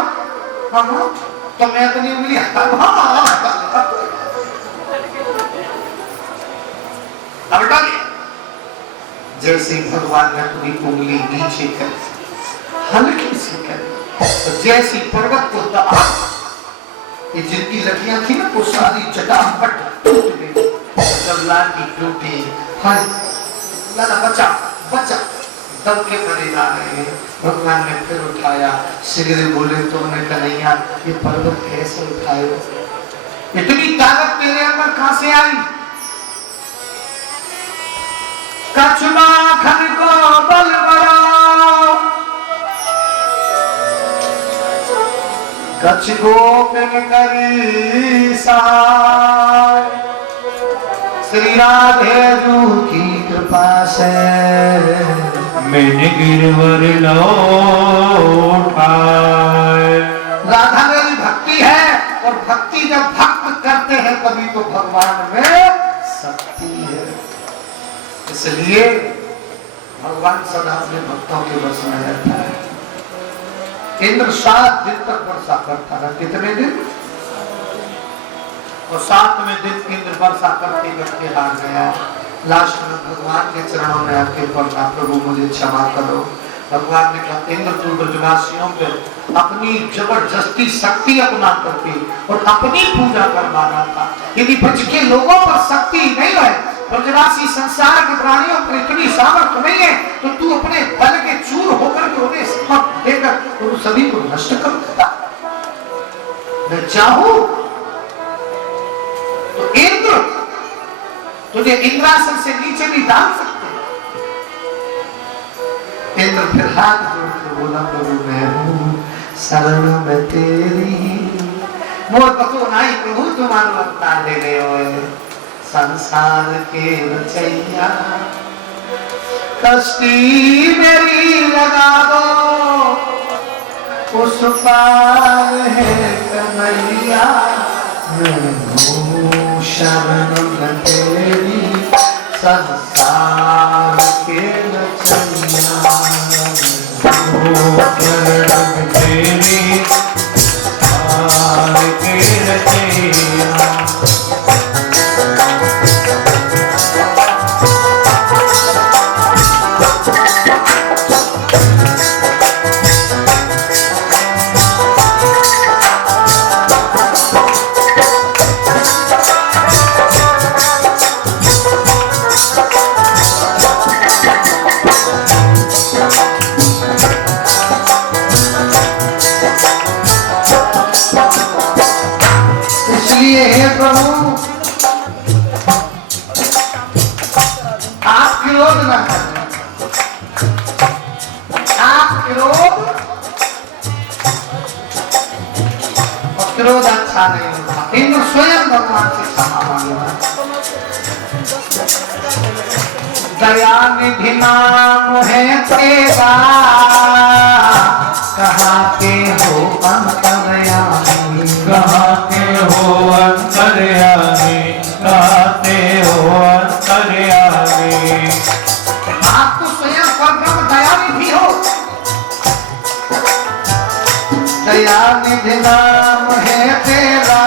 हाँ, तो मैं अपनी उंगली हटा लिया। जैसे भगवान ने अपनी उंगली नीचे कर हल्की सी कर, तो जैसी पर्वत को दबा, ये जिनकी लठियां थी ना वो सारी चटापट टूट गई। जब लाल की टूटी, हाय लाला बचा बचा, दब के पड़े जा रहे हैं। भगवान ने फिर उठाया। श्रीदेव बोले, तुमने कन्हैया ये पर्वत कैसे उठाए? इतनी ताकत तेरे अंदर कहां से आई? कछुआ खन को बल बढ़ाओ, कछ गोपिन करी साय, श्री राधे जू की कृपा से मैंने गिरवर लौटाए। राधा मेरी भक्ति है, और भक्ति जब भक्त करते हैं तभी तो भगवान में शक्ति है। इसलिए भगवान सदा अपने भक्तों के बस में रहता है। इंद्र 7 दिन तक वर्षा करता था। कितने दिन? और 7वें दिन इंद्र वर्षा करते करते हार गया। लास्ट में भगवान के चरणों में आके पड़ना, प्रभु मुझे क्षमा करो। भगवान ने कहा, इंद्र तू ब्रजवासियों पे अपनी जबरदस्ती शक्ति अपना करके और अपनी पूजा करवाना था। यदि ब्रज के लोगों पर शक्ति नहीं है, ब्रजवासी संसार के प्राणियों पर इतनी सामर्थ्य नहीं है, तो तू अपने बल के चूर होकर के उन्हें समर्थ देकर उन सभी को नष्ट कर देता। मैं चाहूं तो इंद्र तुझे इंद्रासन से नीचे भी डाल सकते। इंद्र फिर हाथ जोड़ के बोला, प्रभु मैं हूं शरण में तेरी, मोर पतो नहीं प्रभु तुम्हारा अवतार ले गए हो। संसार के रचैया कष्टी मेरी लगा दो, उस पार है कन्हैया, मैं हूं शरण में तेरी, संसार के रचैया, शरण में तेरी क्रोध अच्छा नहीं होता। इंद्र स्वयं भगवान से क्षमा मांगा। दया निधि नाम है तेरा, कहाँ के हो अंतर्यामी, कहाँ के हो अंतर्यामी, कहाँ के हो अंतर्यामी। आप तो स्वयं परब्रह्म दया निधि हो। दया निधि नाम है तेरा,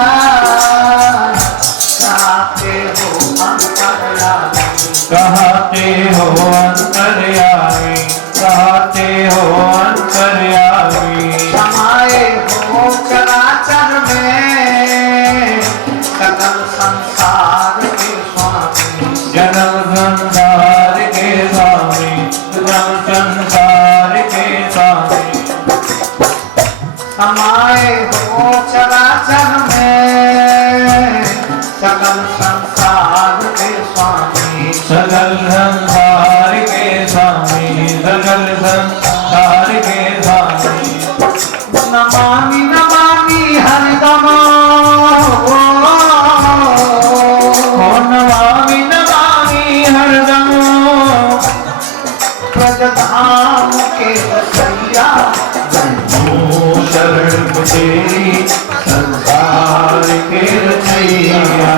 कहाँ के हो अंतर्यामी, कहते हो अंतर्यामी, कहते हो अंतर्यामी। समाये हो चराचर में, सकल संसार के स्वामी, जन्म संसार के स्वामी, जन्म संसार के स्वामी। समाये हो चराचर में, सकल संसार के स्वामी, सकल संसार के स्वामी, सकल संसार के स्वामी। नमामि नमामि हरिदम, ओ नमामि नमामि हरदम। ब्रजधाम के रसैया, ओ शरण तेरी संसार के रचैया।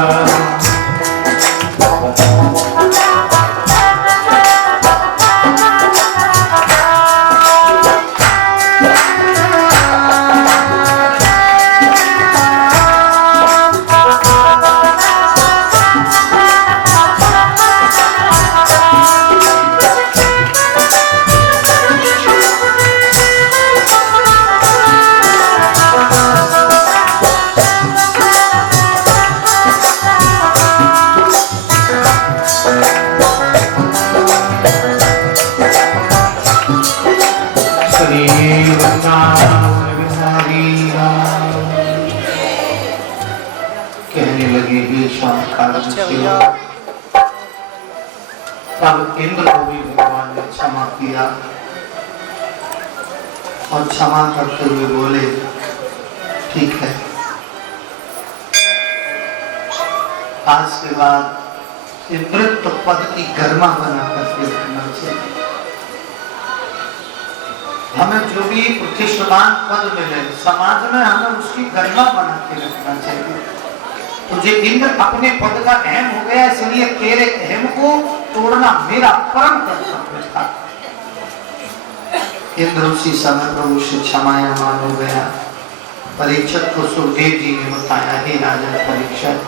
कहने लगे ये शाम काल तब इंद्र को भी भगवान ने क्षमा किया और क्षमा करते हुए बोले ठीक है, आज के बाद इंद्रत्व पद की गरिमा बना करके रखना चाहिए। हमें जो भी प्रतिष्ठान पद मिले समाज में हमें उसकी गरिमा बना के रखना चाहिए। तुझे इंद्र अपने पद का अहम हो गया, इसलिए तेरे अहम को तोड़ना मेरा परम कर्तव्य था। इंद्र उसी समय प्रभु से क्षमायमान हो गया। परीक्षित को सुखदेव जी ने बताया, हे राजा परीक्षित,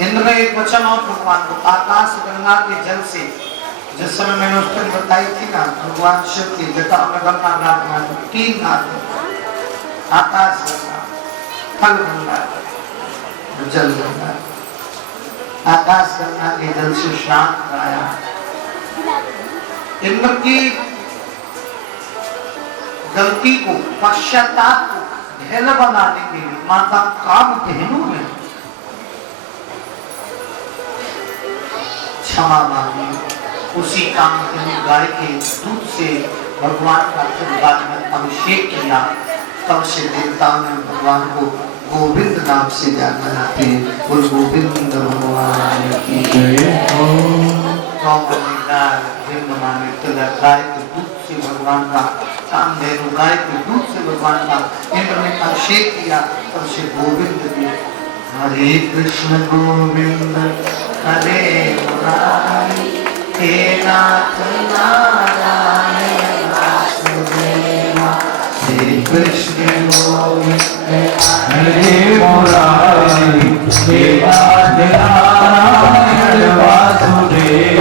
इंद्र ने एक वचन और भगवान को, आकाश गंगा के जल से, जिस समय मैंने उस दिन बताई थी ना, भगवान शिव की जटा में गंगा घाट में 3 घाट, आकाश गंगा, थल गंगा, जल गंगा। आकाश गंगा के जल से स्नान कराया। इंद्र की गलती को, पश्चाताप को ढेला बनाने के लिए माता कामधेनु ने क्षमा मांगी। उसी कामधेनु गाय के दूध से भगवान का फिर बाद में अभिषेक किया। तब से देवताओं ने भगवान को गोविंद नाम से जाना जाते हैं। उस गोविंद भगवान की जय हो। गाय के दूध से भगवान का, कामधेनु गाय के दूध से भगवान का इंद्र ने अभिषेक किया। तब से गोविंद की, हरे कृष्ण गोविंद हरे मुरारी, हे नाथ नारायण वासुदेव, श्री कृष्ण गोविंद हरे मुरारी, हे नाथ नारायण वासुदेव,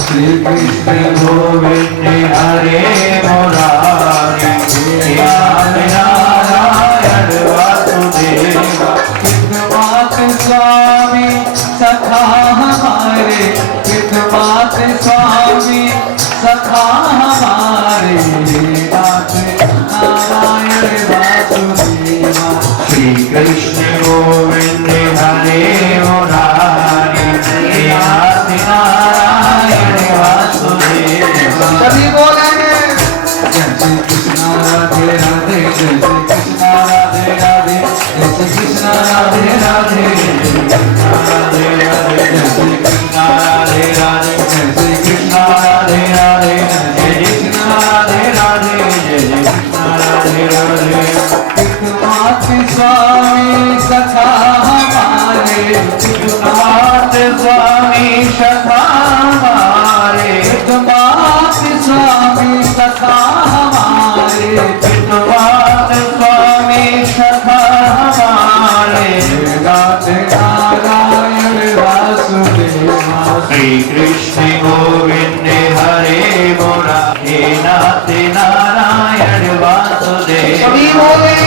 श्री कृष्ण गोविंद हरे मुरारी, हे नाथ नारायण वासुदेव। पितृमात स्वामी सखा हमारे, पितृमात स्वामी सखा हमारे, नाथ नारायण सभी बोले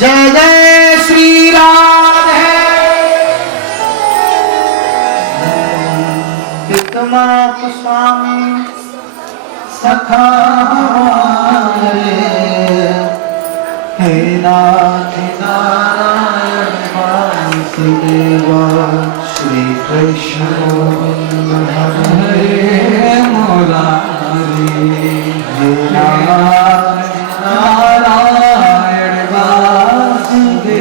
जय जय श्री राधे पितमात स्वामी सखा हमारे हे नाथ नारायण वासुदेवा श्री कृष्ण हरे मुरारी हे नाथ नारायण वासुदेवा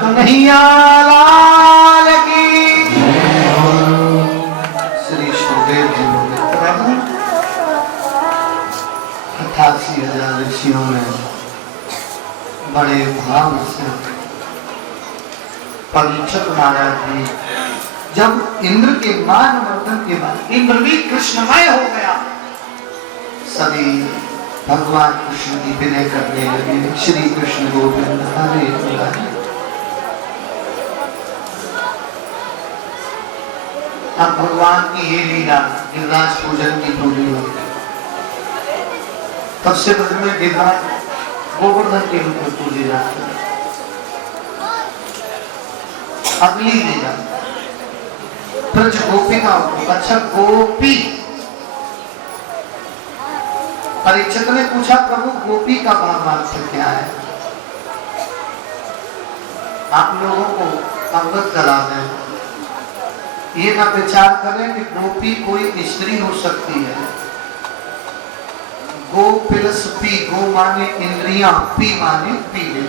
कन्हैया लाल की श्री सुखदेव जी बोले प्रभु 88,000 ऋषियों में बड़े भाव से परीक्षित महाराज जी जब इंद्र के मान वर्तन के बाद इंद्र भी कृष्णमय हो गया, सभी भगवान कृष्ण की विनय करने लगे, श्री कृष्ण गोविंद हरे हरे। अब भगवान की ये लीला गिरिराज पूजन की पूरी हो, तब से ब्रज में गिरिराज गोवर्धन के रूप में पूजे जाते हैं। अगली लीला ब्रज गोपिका, अच्छा गोपी। परीक्षित ने पूछा प्रभु गोपी का भावार्थ क्या है, आप लोगों को अवगत करा दें। ये ना विचार करें कि गोपी कोई स्त्री हो सकती है। गो प्लस पी, गो माने इंद्रियां, पी माने पीले।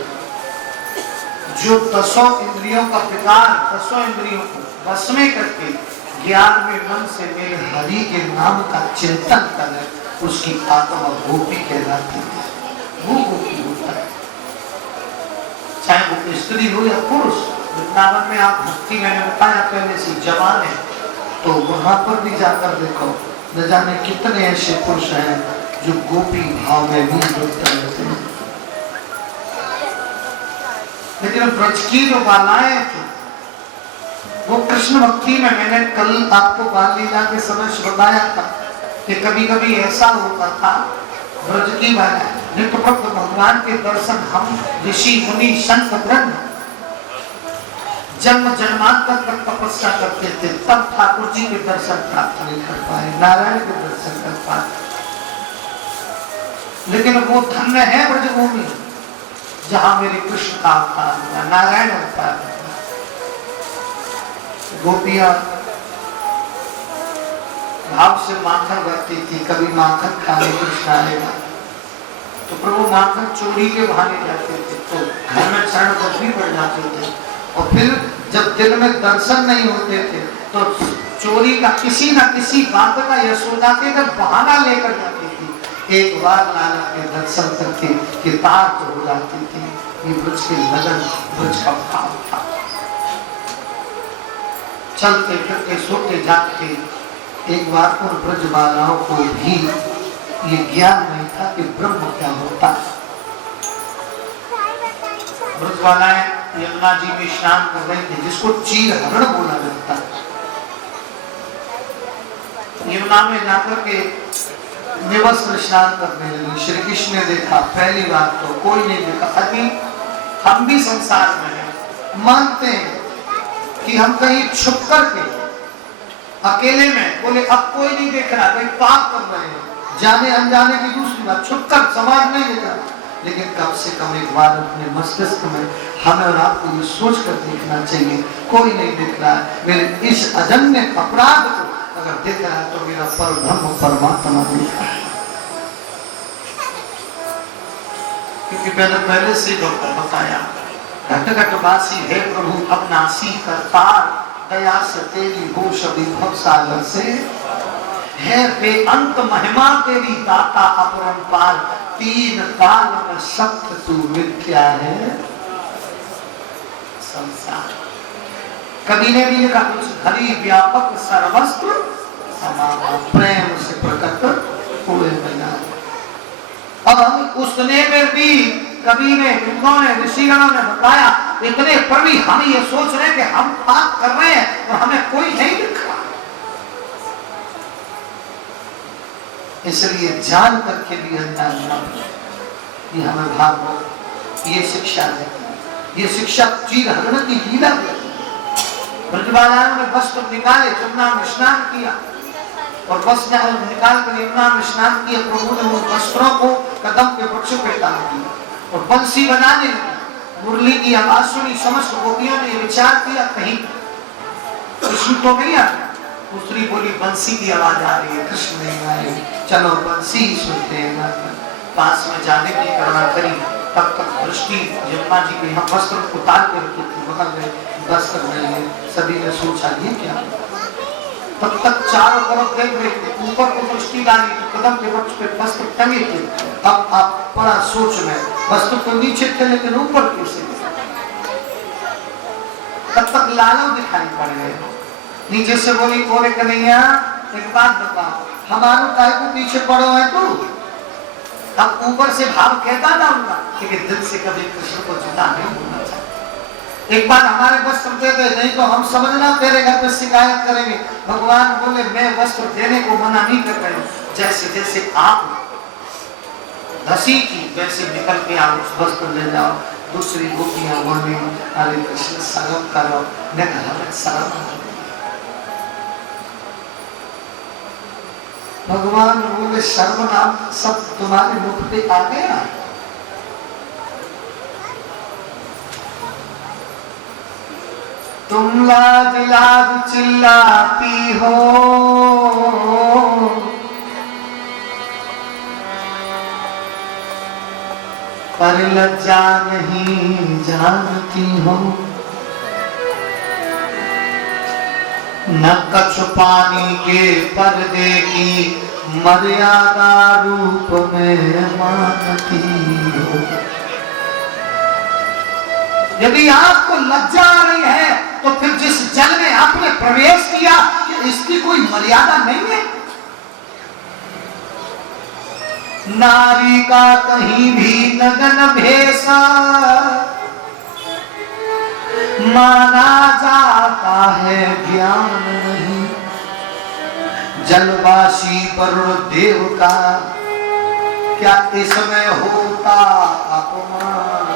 जो 10 इंद्रियों का विकार, 10 इंद्रियों को बस में करके ज्ञान में मन से मेरे हरि के नाम का चिंतन करे, उसकी आत्मा गोपी कहलाती है। वो गोपी होता है, चाहे वो स्त्री हो या पुरुष। वृंदावन में आप भक्ति, मैंने बताया पहले से जवान है, तो वहां पर भी जाकर देखो, न जाने कितने ऐसे पुरुष हैं जो गोपी भाव में भी लिप्त रहते हैं। लेकिन ब्रज की जो बालाएं थी वो कृष्ण भक्ति में, मैंने कल आपको बाल लीला के समय बताया था कि कभी कभी ऐसा होता था ब्रज की बालाएं नित्यभक्त भगवान के दर्शन हम ऋषि मुनि संत ब्रह्म जन्म जन्मांतर तक तपस्या करते थे, तब ठाकुर जी के दर्शन प्राप्त नहीं कर पाए, नारायण के दर्शन कर पाए। लेकिन वो धन्य है ब्रजभूमि जहां मेरे कृष्ण का अवतार हुआ, नारायण अवतार हुआ। गोपियां भाव से माखन रखती थी, कभी माखन खाने कृष्ण आएगा तो प्रभु माखन चोरी के बहाने जाते थे, तो घर में चरण भी बढ़ जाते थे। और फिर जब दिल में दर्शन नहीं होते थे तो चोरी का किसी न किसी बात का यशोदा के जब बहाना लेकर जाती थी। एक बार लाला के दर्शन करके किताब तो हो जाती थी। ये ब्रज के लगन, ब्रज का भाव था। चलते फिरते सोते जागते एक बार उन ब्रज बालाओं को भी ये ज्ञान नहीं था कि ब्रह्म क्या होता है। ब्रज बालाएं यमुना जी में स्नान कर रहे थे, जिसको चीर हरण बोला जाता है। यमुना में जाकर के निवस्त्र स्नान करने लगी। श्री कृष्ण ने देखा, पहली बार तो कोई नहीं देखा। अभी हम भी संसार में हैं, मानते हैं कि हम कहीं छुप करके अकेले में, बोले अब कोई नहीं देख रहा, भाई पाप कर रहे हैं, जाने अनजाने की दूसरी बात, छुप कर समाज नहीं देख रहा। लेकिन कम से कम एक बार अपने मस्तिष्क में हमें और आपको ये सोच कर देखना चाहिए, कोई नहीं दिख रहा है, मेरे इस अजन्य अपराध को अगर दिख रहा है तो मेरा परब्रह्म परमात्मा दिख रहा है। क्योंकि मैंने पहले से डॉक्टर बताया, घट घट वासी है प्रभु अविनाशी करतार, दया से तेरी हो सभी भव सागर से है बेअंत महिमा तेरी दाता अपरंपार, तीन काल में सत्य तू मिथ्या है संसार। कवि ने भी लिखा कुछ हरि व्यापक सर्वस्त्र समाना, प्रेम से प्रकट हुए बिना। अब हम उसने में भी कवि ने, उन्होंने, ऋषिगणों ने बताया, इतने पर भी हम ये सोच रहे हैं कि हम पाप कर रहे हैं और हमें कोई नहीं दिख रहा। इसलिए जान करके भी अनजान ये हमें भागवत ये शिक्षा देती है। ये शिक्षा चीर हरण की लीला देती है। ब्रजबालाओं ने वस्त्र निकाले, यमुना में स्नान किया और वस्त्र निकाल कर यमुना में स्नान किया। प्रभु ने उन वस्त्रों को कदम के वृक्ष पे टांग दिया और बंसी बनाने लगी। मुरली की आवाज सुनी, समस्त गोपियों ने विचार किया कहीं कृष्ण तो नहीं आ रहा। दूसरी बोली बंसी की आवाज आ रही है, कृष्ण नहीं आए, चलो बंसी ही सुनते हैं। पास में जाने की करुणा करी, तब तक दृष्टि यमुना जी के यहाँ वस्त्र उतार के रखी थी, बगल में वस्त्र नहीं है। सभी ने सोचा ये क्या, तब तक चारों तरफ देख रहे थे, ऊपर को दृष्टि डाली तो कदम के वृक्ष पे वस्त्र टंगे थे। अब आप बड़ा सोच में, वस्त्र तो नीचे थे लेकिन ऊपर कैसे? तब तक लालव दिखाई पड़ गए। नीचे से बोली, बोले कन्हैया एक बात बता, हमारे काय को पीछे पड़ो है तू? अब ऊपर से भाव कहता था उनका, लेकिन दिल से कभी कृष्ण को जुदा नहीं होना चाहिए। एक बार हमारे वस्त्र दे दे, नहीं तो हम समझना तेरे घर पे शिकायत करेंगे। भगवान बोले मैं वस्त्र देने को मना नहीं कर रहे हूँ, जैसे जैसे आप धसी की वैसे निकल के आप उस वस्त्र ले जाओ। दूसरी गोपियां बोली, अरे कृष्ण शर्म करो, मैं घर शर्म। भगवान बोले शर्म नाम सब तुम्हारे मुख पे आ गया। तुम लाज लाज चिल्लाती हो, पर लज्जा नहीं जानती हो। न कछ पानी के पर्दे की मर्यादा रूप में मानती हो। यदि आपको लज्जा आ रही है तो फिर जिस जल में आपने प्रवेश किया इसकी कोई मर्यादा नहीं है। नारी का कहीं भी नग्न भेषा माना जाता है, ज्ञान नहीं। जलवासी वरुण देव का क्या इसमें होता अपमान?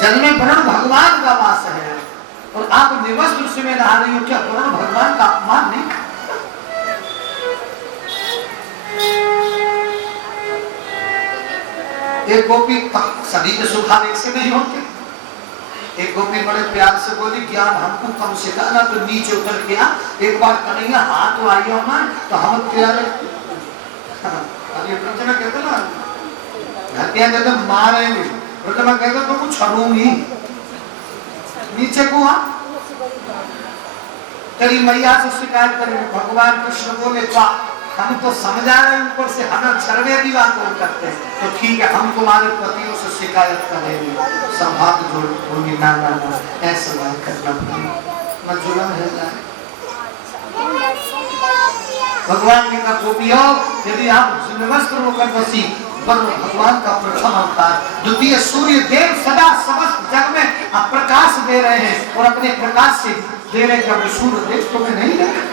जल में वरुण भगवान का वास है और आप निवस्त्र से में नहा रही हो, क्या वरुण भगवान का अपमान नहीं? एक गोपी सभी के सुखाने से नहीं होते। एक गोपी बड़े प्यार से बोली, ज्ञान हमको कम सिखाना, तो नीचे उतर गया। एक बार कन्हैया हाथ तो आई हो तो हम प्यारे प्रतिमा कहते ना, घटिया कहते मारेंगे, प्रतिमा कहते तो कुछ छड़ूंगी नीचे को। तेरी मैया से शिकायत करेंगे। भगवान कृष्ण बोले, हम तो समझा रहे हैं ऊपर से, हमें छड़वे की बात और करते हैं, तो ठीक है हम तुम्हारे पतियों से शिकायत करेंगे। सब हाथ जोड़ोगी, ना ना ना ऐसा बात करना पड़ेगा, न जुलम है जाए। भगवान ने कहा गोपियों, यदि आप वस्त्र होकर बसी, भगवान का प्रथम अवतार, द्वितीय सूर्य देव सदा समस्त जग में आप प्रकाश दे रहे हैं और अपने प्रकाश से दे रहे हैं। सूर्य देव तुम्हें नहीं देख,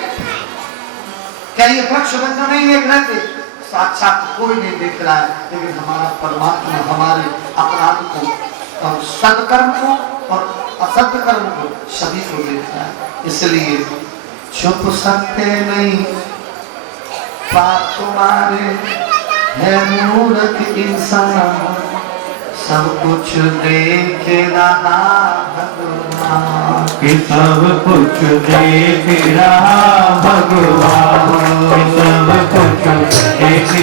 क्या ये वृक्ष बंधु नहीं देख रहे थे? साक्षात कोई नहीं देख रहा है, लेकिन हमारा परमात्मा हमारे अपराध को और सत्कर्म को और असत्कर्म को सभी को देख रहा है। इसलिए छुप सकते नहीं पाप तुम्हारे, है मूर्ख इंसान सब कुछ देख रहा भगवान, कि सब कुछ देख रहा भगवान, सब कुछ देख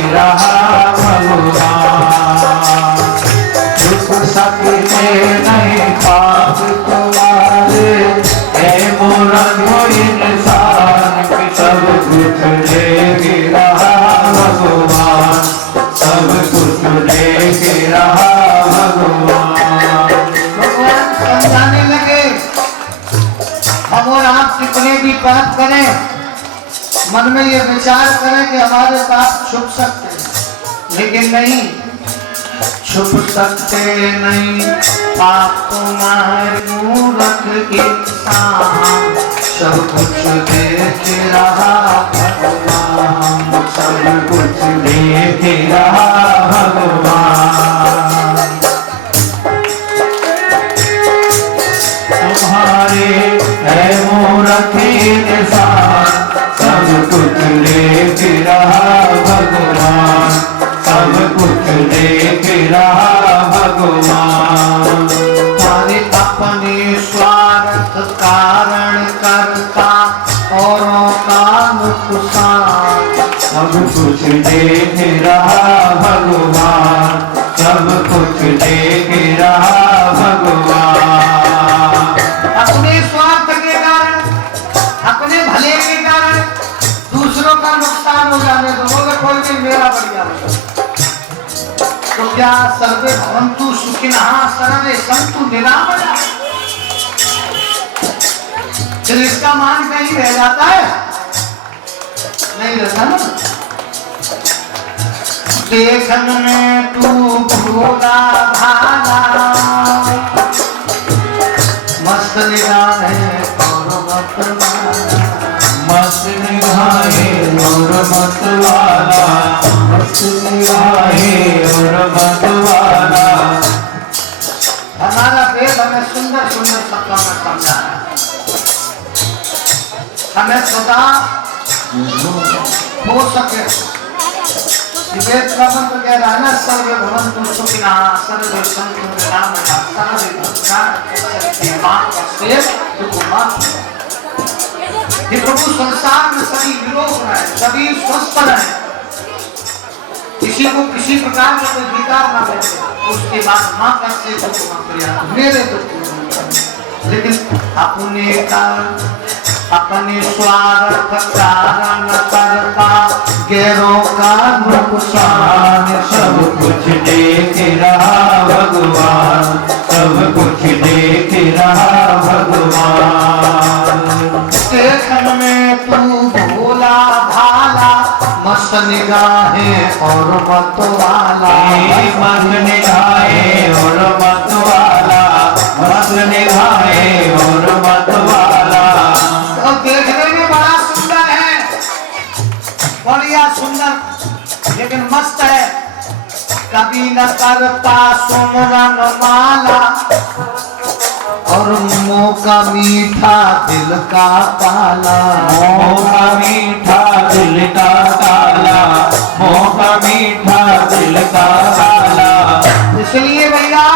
मन में ये विचार करें कि हमारे पाप छुप सकते हैं, लेकिन नहीं छुप सकते नहीं पाप तुम्हारे मूर्ख इंसान, सब कुछ देख रहा भगवान, सब कुछ देख रहा भगवान। तुम्हारे है मूर्ख इंसान, सब कुछ देख रहा भगवान, सब कुछ देख रहा भगवान। तुम्हारे अपने स्वार्थ कारण करता औरों का नुकसान, सब कुछ देख रहा भगवान, सब कुछ देख रहा भगवान। अपने स्वार्थ के कारण, अपने भले के कारण दूसरों का नुकसान हो जाने दो, बोले कोई भी मेरा बढ़िया हो। तो क्या सर्वे भवन्तु सुखिनः सर्वे सन्तु निरामया, फिर इसका मान कहीं रह जाता है? नहीं रहता ना। देखन में तू भोला भाला, मस्त निगाहें और मत वाला, मस्त निगाहें और मत वाला, मस्त निगाहें और मत वाला। हमारा वेद हमें सुंदर सुंदर शब्दों में समझा है। हमें सदा हो सके वेद का मंत्र कह रहा है ना, सर्वे भवन्तु सुखिनः सर्वे सन्तु निरामया सर्वे ये प्रभु संसार में सभी निरोग रहे, सभी स्वस्थ रहे, किसी को किसी प्रकार का कोई विकार ना बैठे, उसके बाद माँ कैसे दुख मत करिया मेरे दुख, लेकिन अपने कारण अपने स्वार्थ कारण करता गैरों का नुकसान, सब कुछ देख रहा भगवान, सब कुछ देख रहा भगवान। देखन में तू भोला भाला, मस्त निगाहें और मत वाला, मस्त निगाहें और मत वाला, मस्त निगाहें और मत वाला। तो देखने में बड़ा सुंदर है, बढ़िया सुंदर, लेकिन मस्त है। कभी न करता सुमरन माला, और मुंह का मीठा दिल का काला, मोह का मीठा दिल का काला, मोह का मीठा दिल का काला। इसलिए भैया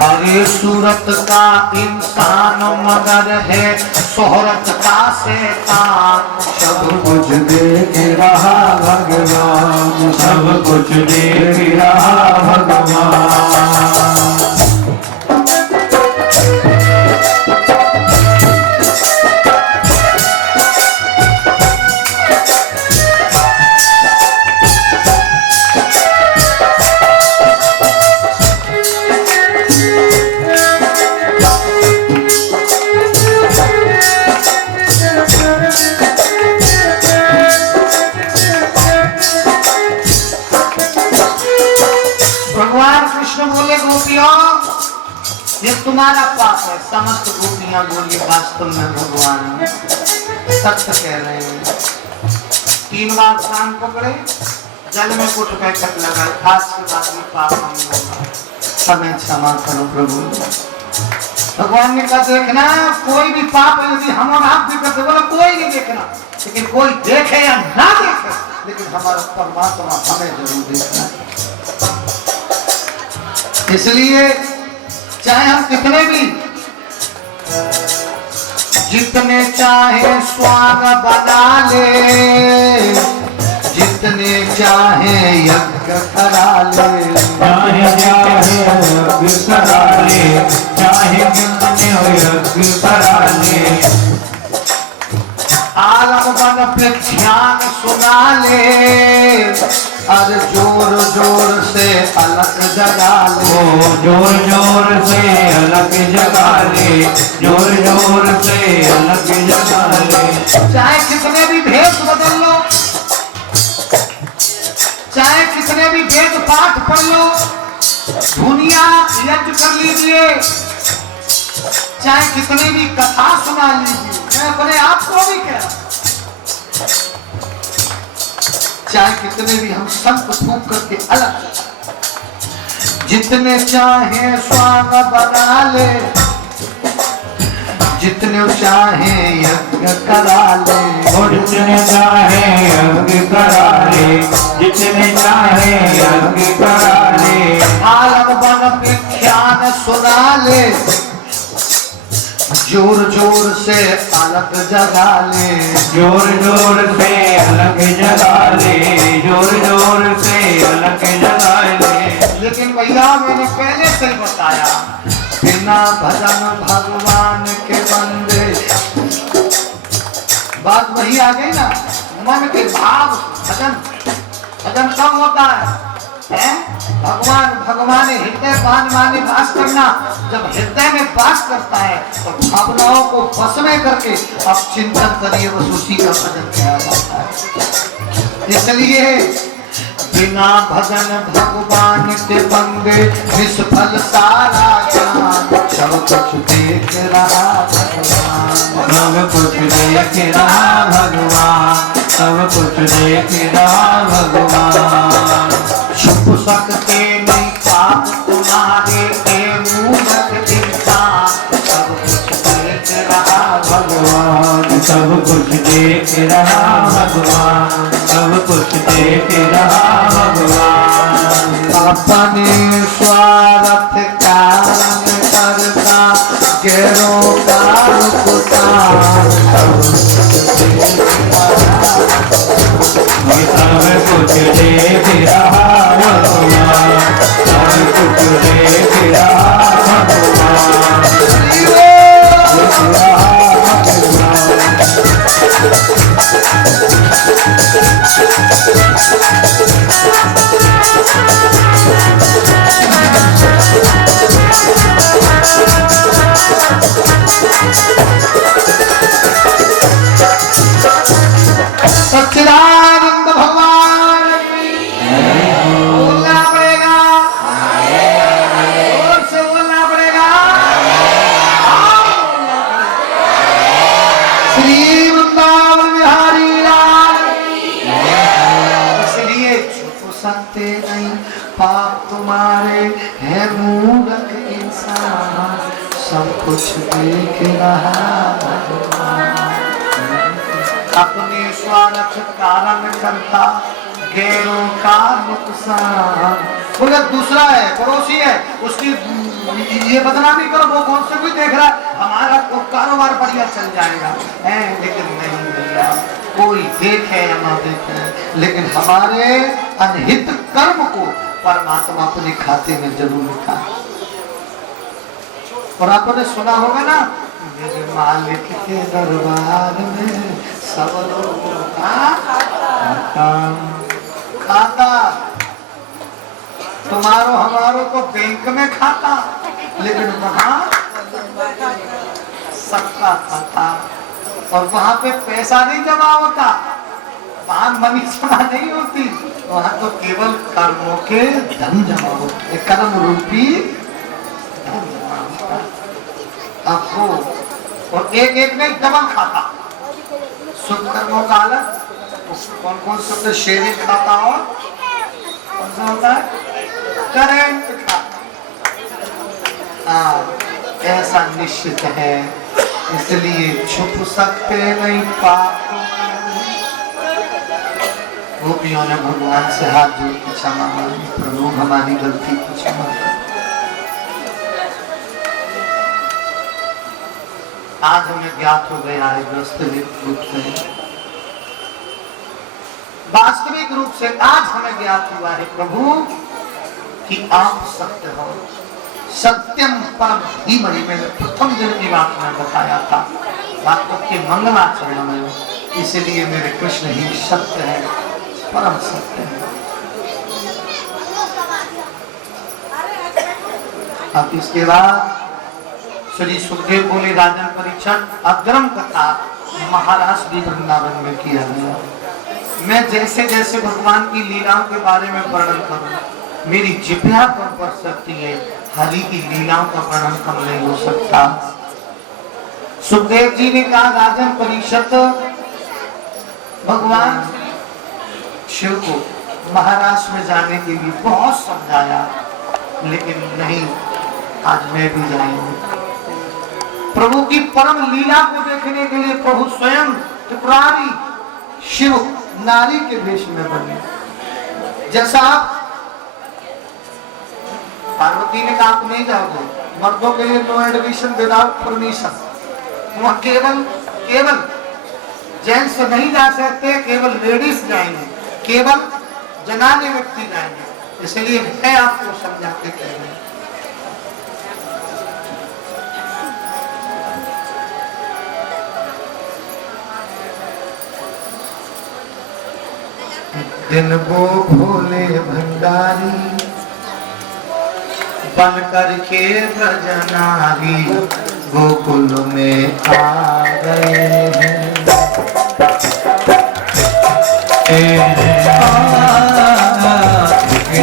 अरे सूरत का इंसान मगर है शोहरत का शैतान, सब कुछ देख रहा भगवान, सब कुछ देख रहा भगवान। ये तुम्हारा पाप है। समस्त गोपियां बोली वास्तव में भगवान सत्य कह रहे हैं। 3 बार स्नान पकड़े, जल में कुछ बैठक लगाए, खास के बाद भी पाप नहीं होगा, हमें क्षमा करो प्रभु। भगवान ने कहा देखना कोई भी पाप यदि हम और आप भी करते, बोला कोई नहीं देखना, लेकिन कोई देखे या ना देखे, लेकिन हमारा परमात्मा हमें जरूर देखना है। इसलिए चाहे हम कितने भी जितने चाहे स्वाग बना ले, जितने चाहे यज्ञ करा ले, चाहे चाहे यज्ञ करा ले, चाहे कितने यज्ञ करा ले, आलम बन पे ध्यान सुना ले, अरे जोर जोर से अलग जगा ले, ओ जोर जोर से अलग जगा ले, जोर जोर से अलग जगा ले। चाहे कितने भी भेष बदल लो, चाहे कितने भी वेद पाठ पढ़ लो, दुनिया यज्ञ कर लीजिए, चाहे कितनी भी कथा सुना लीजिए, मैं अपने आप को भी कह रहा हूं, चाहे कितने भी हम संत फूंक करके अलग, जितने चाहे स्वांग बना ले, जितने चाहे यज्ञ करा ले, और जितने चाहे यज्ञ करा ले, जितने चाहे यज्ञ करा ले। आलम बन विख्यान सुना ले, जोर जोर से अलग जगा ले, जोर जोर से अलग जगा ले, जोर जोर से अलग जगा ले। लेकिन भैया मैंने पहले से ही बताया, बिना भजन भगवान के बंदे, बात वही आ गई ना, मन के भाव भजन, भजन कब होता है? भगवान भगवान हृदय बान माने वास करना, जब हृदय में वास करता है तो भावनाओं को बस में करके अब चिंतन करिए, बस उसी का भजन किया जाता है। इसलिए बिना भजन भगवान के बंदे निष्फल सारा ज्ञान, सब कुछ देख रहा भगवान, सब कुछ देख रहा भगवान, सब कुछ देख रहा भगवान। छुप सकते नहीं पाप तुम्हारे मूर्ख इंसान, सब कुछ देख रहा भगवान, सब कुछ देख रहा भगवान, सब कुछ देख रहा भगवान। अपने स्वार्थ कारण करता गैरों का नुकसान, सब कुछ देख रहा भगवान, सब कुछ देख रहा भगवान, देख रहा सच्चिदानंद भगवान बोलना पड़ेगा, जोर से बोलना पड़ेगा, श्री वृंदावन बिहारी लाल। इसलिए छुप सकते नहीं पाप तुम्हारे है मूर्ख इंसान, सब कुछ देख रहा भगवान, अपने स्वार्थ कारण करता गैरों का नुकसान। बोले दूसरा है, पड़ोसी है, उसकी ये बदनामी करो, वो कौन से भी देख रहा है, हमारा तो कारोबार बढ़िया चल जाएगा, है लेकिन नहीं भैया, कोई देखे या ना देखे, लेकिन हमारे अनहित कर्म को परमात्मा अपने खाते में जरूर लिखा। और आपने सुना होगा ना, मेरे मालिक के दरबार में सब लोगों का खाता, तुम्हारो हमारो तो बैंक में खाता, लेकिन वहां सबका खाता, और वहां पे पैसा नहीं जमा होता, वहां मनी जमा नहीं होती, वहां तो केवल कर्मों के धन जमा होते, कर्म रूपी धन जमा होता आपको, और एक एक नहीं डबल खाता। शुभ कर्मों का अलग, कौन कौन शुद्ध शेयरिंग खाता और कौन सा होता है करेंट खाता। हाँ, ऐसा निश्चित है, इसलिए छुप सकते नहीं पाप। गोपियों ने भगवान से हाथ जोड़ के क्षमा मांगी, प्रभु हमारी गलती को क्षमा कर। आज हमें ज्ञात हो गया है वास्तविक रूप से, वास्तविक रूप से आज हमें ज्ञात हुआ है प्रभु कि आप सत्य हो, सत्यम परम धीमहि में प्रथम दिन की बात में बताया था, भागवत के मंगलाचरण में, इसलिए मेरे कृष्ण ही सत्य है, परम सत्य है। अब इसके बाद श्री सुखदेव बोले राजन परीक्षण अग्रम कथा महाराष्ट्र भी वृंदावन में किया गया। मैं जैसे जैसे भगवान की लीलाओं के बारे में वर्णन करूं मेरी जिह्वा पर बढ़ सकती है, हरि की लीलाओं का वर्णन कम नहीं हो सकता। सुखदेव जी ने कहा राजन परीक्षित भगवान शिव को महाराष्ट्र में जाने के लिए बहुत समझाया, लेकिन नहीं, आज मैं भी जाऊंगा। प्रभु की परम लीला को देखने के लिए प्रभु स्वयं त्रिपुरारी शिव नारी के वेश में बने। जैसा पार्वती ने कहा आप नहीं जाओगे, मर्दों के लिए नो एडमिशन विदाउट परमिशन, वहां केवल जेंट्स नहीं जा सकते, केवल लेडीज जाएंगे, केवल जनाने व्यक्ति जाएंगे। इसलिए मैं आपको समझाते कह रहा हूं। दिन वो भोले भंडारी बन करके ब्रजनारी गोकुल में आ गए हैं।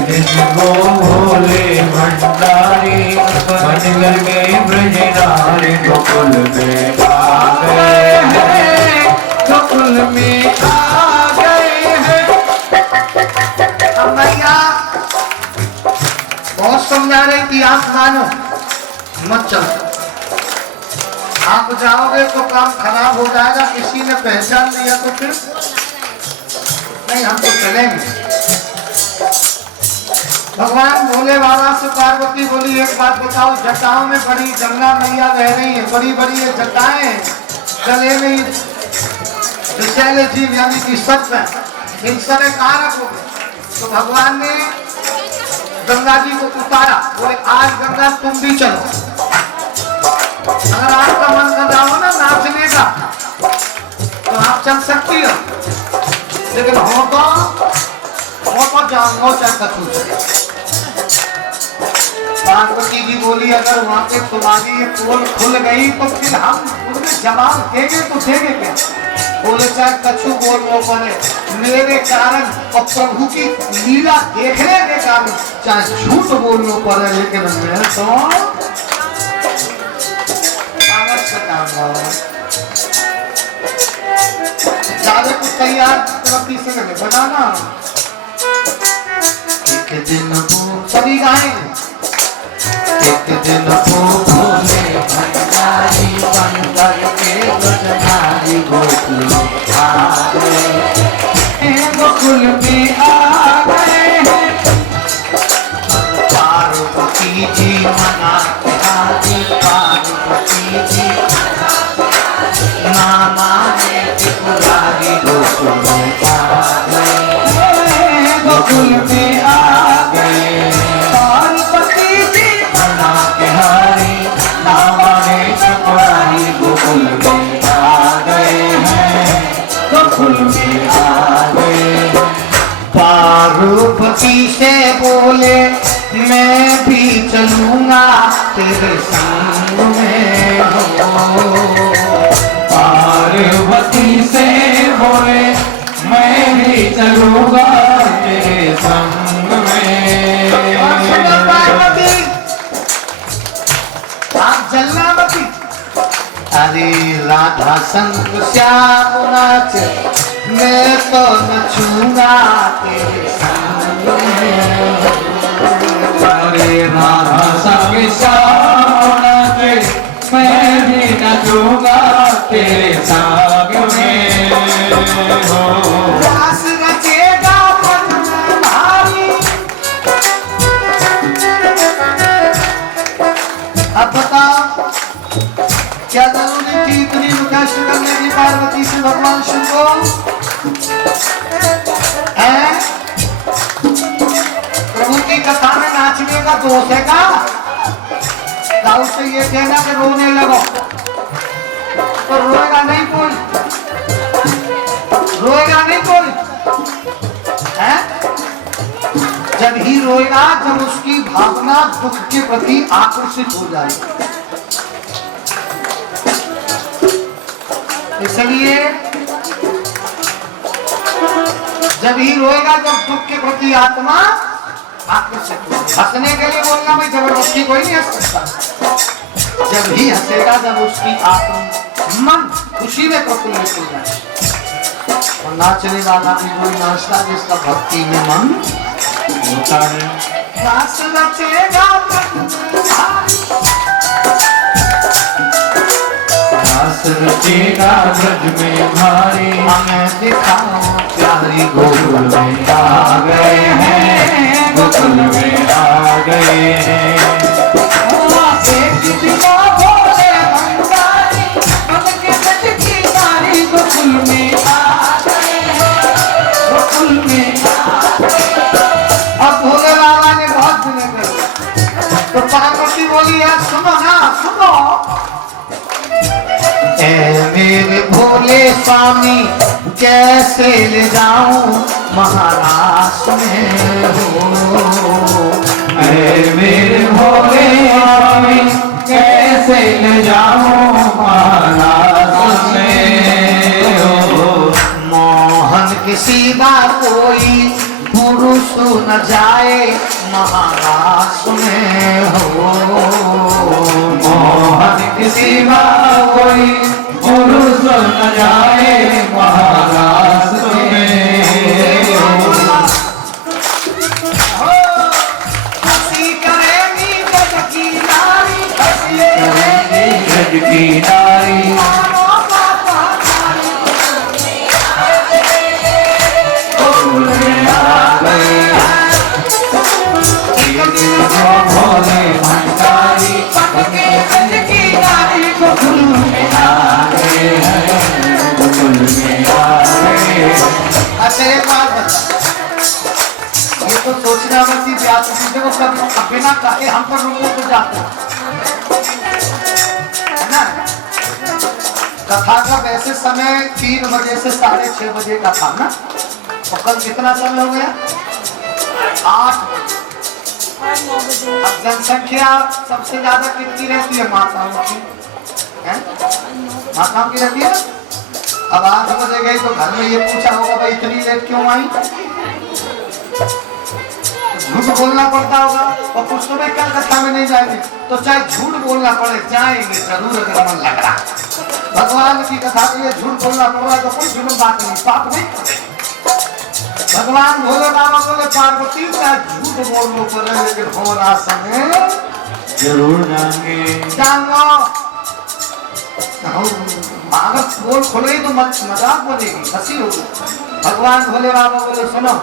दिन वो भोले भंडारी बन करके ब्रजनारी गोकुल में आ गए हैं, गोकुल में आ गए हैं। भैया बहुत समझा रहे कि आप मानो मत चलो, आप जाओगे तो काम खराब हो जाएगा, किसी ने पहचान लिया तो फिर नहीं, हम तो चलेंगे। भगवान भोले बाबा से पार्वती बोली एक बात बताओ, जटाओं में बड़ी गंगा मैया बह रही है, बड़ी बड़ी ये जटाएं, गले में विषैले जीव यानी कि सत्व, इन समय कहाँ रखोगे? तो भगवान ने गंगा जी को उतारा, बोले आज गंगा तुम भी चलो। अगर आपका मन कर रहा हो ना नाचने का तो आप चल सकती हो, लेकिन हो तो जाऊंगा चाहे कछू चले। पार्वती जी बोली अगर वहां पे तुम्हारी ये पोल खुल गई तो फिर हम उनके जवाब देंगे तो देंगे क्या? बोले चाहे कछु बोलना पड़े, मेरे कारण और प्रभु की लीला देखने के कारण चाहे झूठ बोलना पड़े, लेकिन मैं तो ज्यादा कुछ तैयार से बनाना। एक दिन वो सभी गाएंगे, एक दिन वो भोले भंडारी बन करके ब्रजनारी गोकुल में आ गए, गोकुल में आ गए हैं। पार्वती जी मनाते आदि, पार्वती जी मामा ने त्रिपुरारी गोकुल में आ गए, गोकुल में आ गए। पार्वती जी मना के हारी, मामा ने त्रिपुरारी गोकुल में आ गए हैं, गोकुल में आ गए। पार्वती से बोले मैं भी चलूंगा तेरे संग में हो। पार्वती से बोले मैं भी चलूंगा तेरे संग में। पार्वती आप चलना मती, अरे राधा संग श्याम नाच, मैं तो नचूंगा तेरे संग में। अरे राधा संग श्याम नाच, मैं भी नचूंगा तेरे संग में हो। रास रचेगा मन में भारी, अब बताओ क्या जरूरी थी इतनी रिक्वेस्ट करने की पार्वती से भगवान शिव को? प्रभु की कथा में नाचने का दोष है का? दाऊद से ये कहना कि रोने लगो, तो रोएगा नहीं कोई, रोएगा नहीं कोई, है? जब ही रोएगा जब उसकी भावना दुख के प्रति आकर्षित हो जाएगी। इसलिए जब ही रोएगा जब दुख के प्रति आत्मा आकर्षित हो। हंसने के लिए बोलना भाई जबरदस्ती कोई नहीं हंस सकता। जब ही हंसेगा जब उसकी आत्मा मन खुशी में प्रफुल्लित हो जाए। और नाचने वाला भी कोई नाचता जिसका भक्ति में मन होता है। रास रचेगा रास रचेगा ब्रज में भारी, हमें दिखाओ प्यारी गोकुल में आ गए हैं, गोकुल में आ गए हैं। गोकुल में आ गए हैं, गोकुल में आ गए। अब भोले बाबा ने बहुत सुने गए तो पार्वती बोली है सुनो ना सुनो। ए मेरे भोले स्वामी कैसे ले जाऊं महाराष्ट्र में हो। ऐ मेरे भोले स्वामी कैसे ले जाऊं महाराष्ट्र में हो। मोहन के सीधा कोई पुरुष न जाए महाराष्ट्र में हो। मोहन के सिवा कोई पुरुष न जाए महाराष्ट्र में हो। हंसी करेगी जग की नारी, हंसी करेगी जग की नारी, गोकुल में आ गए भोले भंडारी, गोकुल में आ गए हैं, गोकुल में आ गए। अच्छा एक बात बता, ये तो सोचना मत कि व्यास जी देखो कभी बिना कहे हम पर रुको तो जाते है ना। कथा का वैसे समय 3 बजे से 6:30 बजे का था ना। और कल कितना समय हो गया 8 बजे। अब जनसंख्या सबसे ज्यादा कितनी रहती है माताओं की है? माताओं की रहती है। अब 8 बजे गई तो घर में ये पूछा होगा भाई इतनी लेट क्यों आई। झूठ बोलना पड़ता होगा और कुछ तो कल कथा में नहीं जाएंगे तो चाहे झूठ बोलना पड़े जाएंगे जरूर अगर मन लग रहा। भगवान की कथा के लिए झूठ बोलना पड़ रहा है तो कोई जुर्म बात नहीं, पाप नहीं करेगा। भगवान भोले बाबा बोले पार्वती का झूठ बोलने पर लेकिन होना समय जरूर जाएंगे। जानो अगर बोल खुलेगी तो मजाक बोलेगी, हंसी होगी। भगवान भोले बाबा बोले सुनो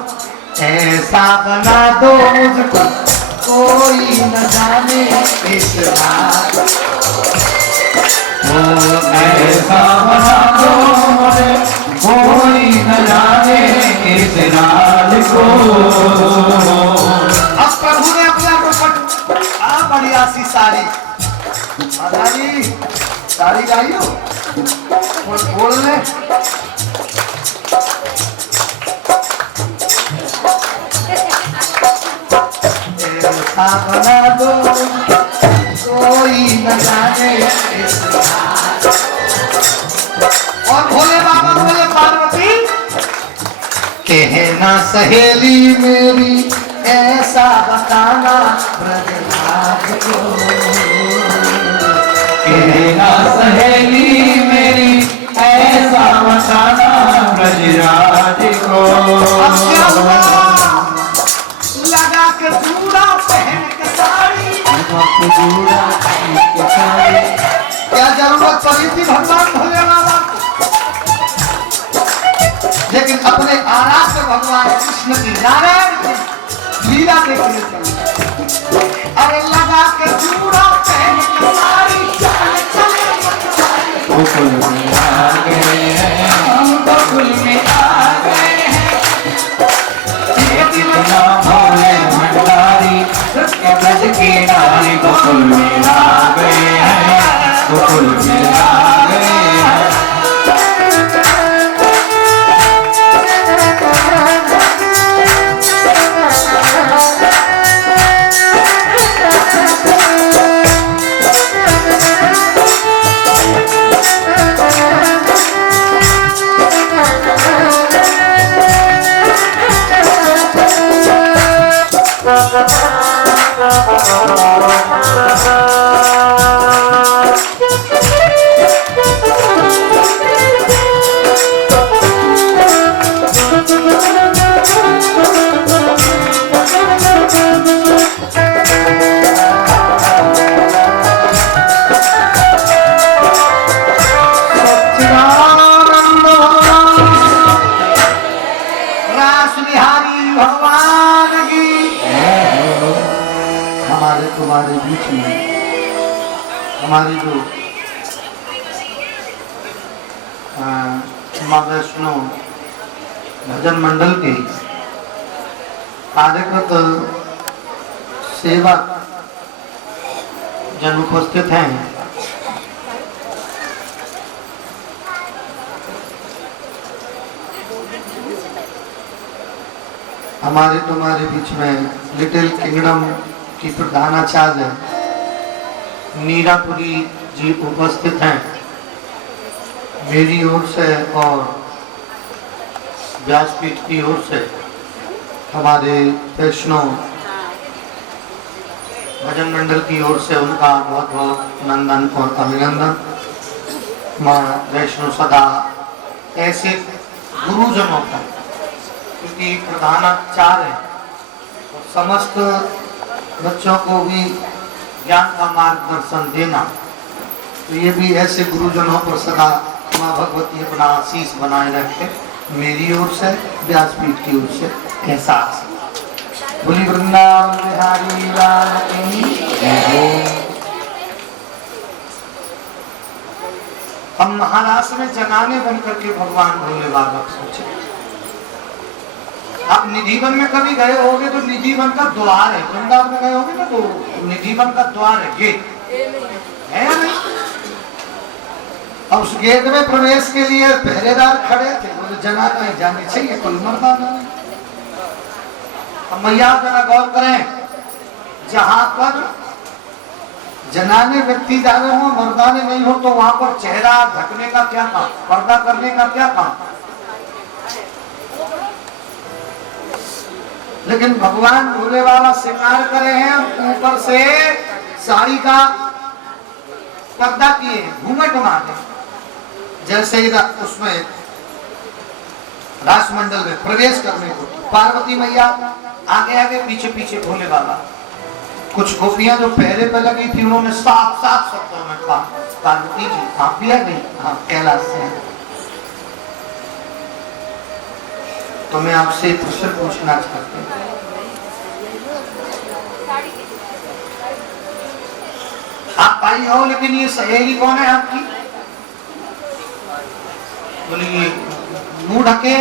ऐसा बना दो मुझको कोई न जाने इस रात। ऐसा बना दो मुझे कोई न जाने इस राज को। अब प्रभु ने अपना प्रकट बढ़िया सी साड़ी जी साड़ी गाइयो बोल ले। ऐसा बना दो कोई न जाने इस रात। और भोले बाबा बोले पार्वती कहना सहेली मेरी ऐसा बताना ब्रजराज को। कहना सहेली मेरी ऐसा बताना ब्रजराज को। अब क्या हुआ? लगा के चूड़ा पहन के साड़ी, क्या जरूरत पड़ी थी भगवान भोले बाबा को? लेकिन अपने आराध्य भगवान कृष्ण की नारायण की लीला देखने चले। अरे लगा के चूड़ा पहन के साड़ी गोकुल में आ गए हैं, हम गोकुल में आ गए हैं। भोले भंडारी सत्य ब्रज की नारी, गोकुल में आ गए हैं, गोकुल में आ गए हैं। रास बिहारी भगवान की। हमारे तुम्हारे बीच में हमारी जो माँ वैष्णो भजन मंडल के कार्यरत सेवक जन उपस्थित हैं। हमारे तुम्हारे बीच में लिटिल किंगडम की प्रधानाचार्य नीरापुरी जी उपस्थित हैं। मेरी ओर से और व्यासपीठ की ओर से हमारे वैष्णव भजन मंडल की ओर से उनका बहुत बहुत नंदन और अभिनंदन। माँ वैष्णो सदा ऐसे गुरुजनों का, क्योंकि प्रधानाचार्य है और समस्त बच्चों को भी ज्ञान का मार्गदर्शन देना, तो ये भी ऐसे गुरुजनों पर सदा माँ भगवती अपना आशीष बनाए रखे। मेरी ओर से व्यासपीठ की ओर से एहसास। बोली वृंदावन बिहारी लाल की जय। हम महाराष्ट्र में जनाने बन करके भगवान भोले बाबा सोचे। आप निधिवन में कभी गए होगे तो निधिवन का द्वार है, वृंदावन में गए होगे ना तो निधिवन का द्वार है, गेट है या नहीं? और उस गेट में प्रवेश के लिए पहरेदार खड़े थे, बोले जना नहीं जाने चाहिए, कोई मरदा नहीं। अब मैया जरा गौर करें, जहां पर जनाने व्यक्ति जा रहे हो मर्दाने नहीं हो, तो वहां पर चेहरा ढकने का क्या काम, पर्दा करने का क्या काम? लेकिन भगवान भोले बाबा श्रृंगार करे हैं, ऊपर से साड़ी का पर्दा किए हैं, घूंघट मारे। जैसे ही उसमें रासमंडल में प्रवेश करने को पार्वती मैया आगे आगे पीछे पीछे भोले बाबा। कुछ गोपियां जो पहरे पे लगी थी उन्होंने साफ साफ शब्दों में कहा, पार्वती जी आप भी आ गई? हाँ, कैलाश से। तो मैं आपसे एक प्रश्न पूछना चाहती हूँ, आप आई हो लेकिन ये सहेली कौन है आपकी? बोलिए मुंह ढके,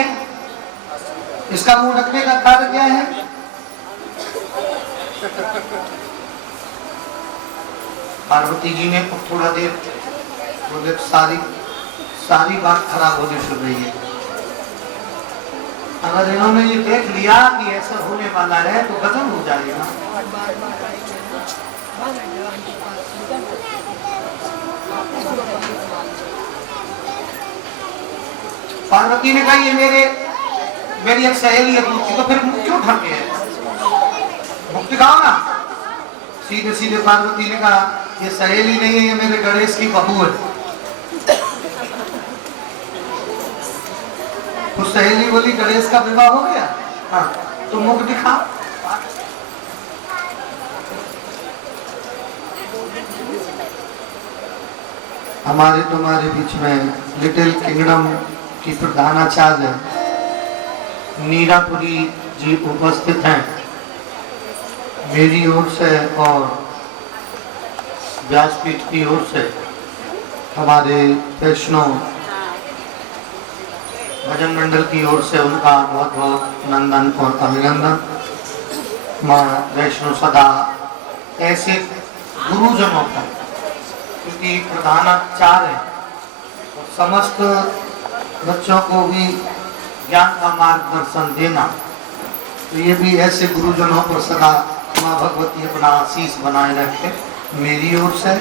इसका मुंह ढकने का कार्य क्या है? पार्वती जी ने थोड़ा देर बोले सारी बात खराब होने शुरू रही है। अगर इन्होंने ये देख लिया कि ऐसा होने वाला है तो गजब हो जाएगा। पार्वती ने कहा ये मेरी एक सहेली है, तो फिर मुख क्यों ढके है? मुख दिखाओ ना। सीधे सीधे पार्वती ने कहा ये सहेली नहीं है, ये मेरे गणेश की बहू है। तो सहेली बोली गणेश का विवाह हो गया? हाँ, तो मुख दिखाओ। हमारे तुम्हारे बीच में लिटिल किंगडम की प्रधानाचार्य नीरापुरी जी उपस्थित हैं। मेरी ओर से और व्यासपीठ की ओर से हमारे वैष्णव भजन मंडल की ओर से उनका बहुत बहुत नंदन और अभिनंदन। माँ वैष्णो सदा ऐसे गुरुजनों का, क्योंकि प्रधानाचार्य है और समस्त बच्चों को भी ज्ञान का मार्गदर्शन देना, तो ये भी ऐसे गुरुजनों पर सदा माँ भगवती अपना आशीष बनाए रखे। मेरी ओर से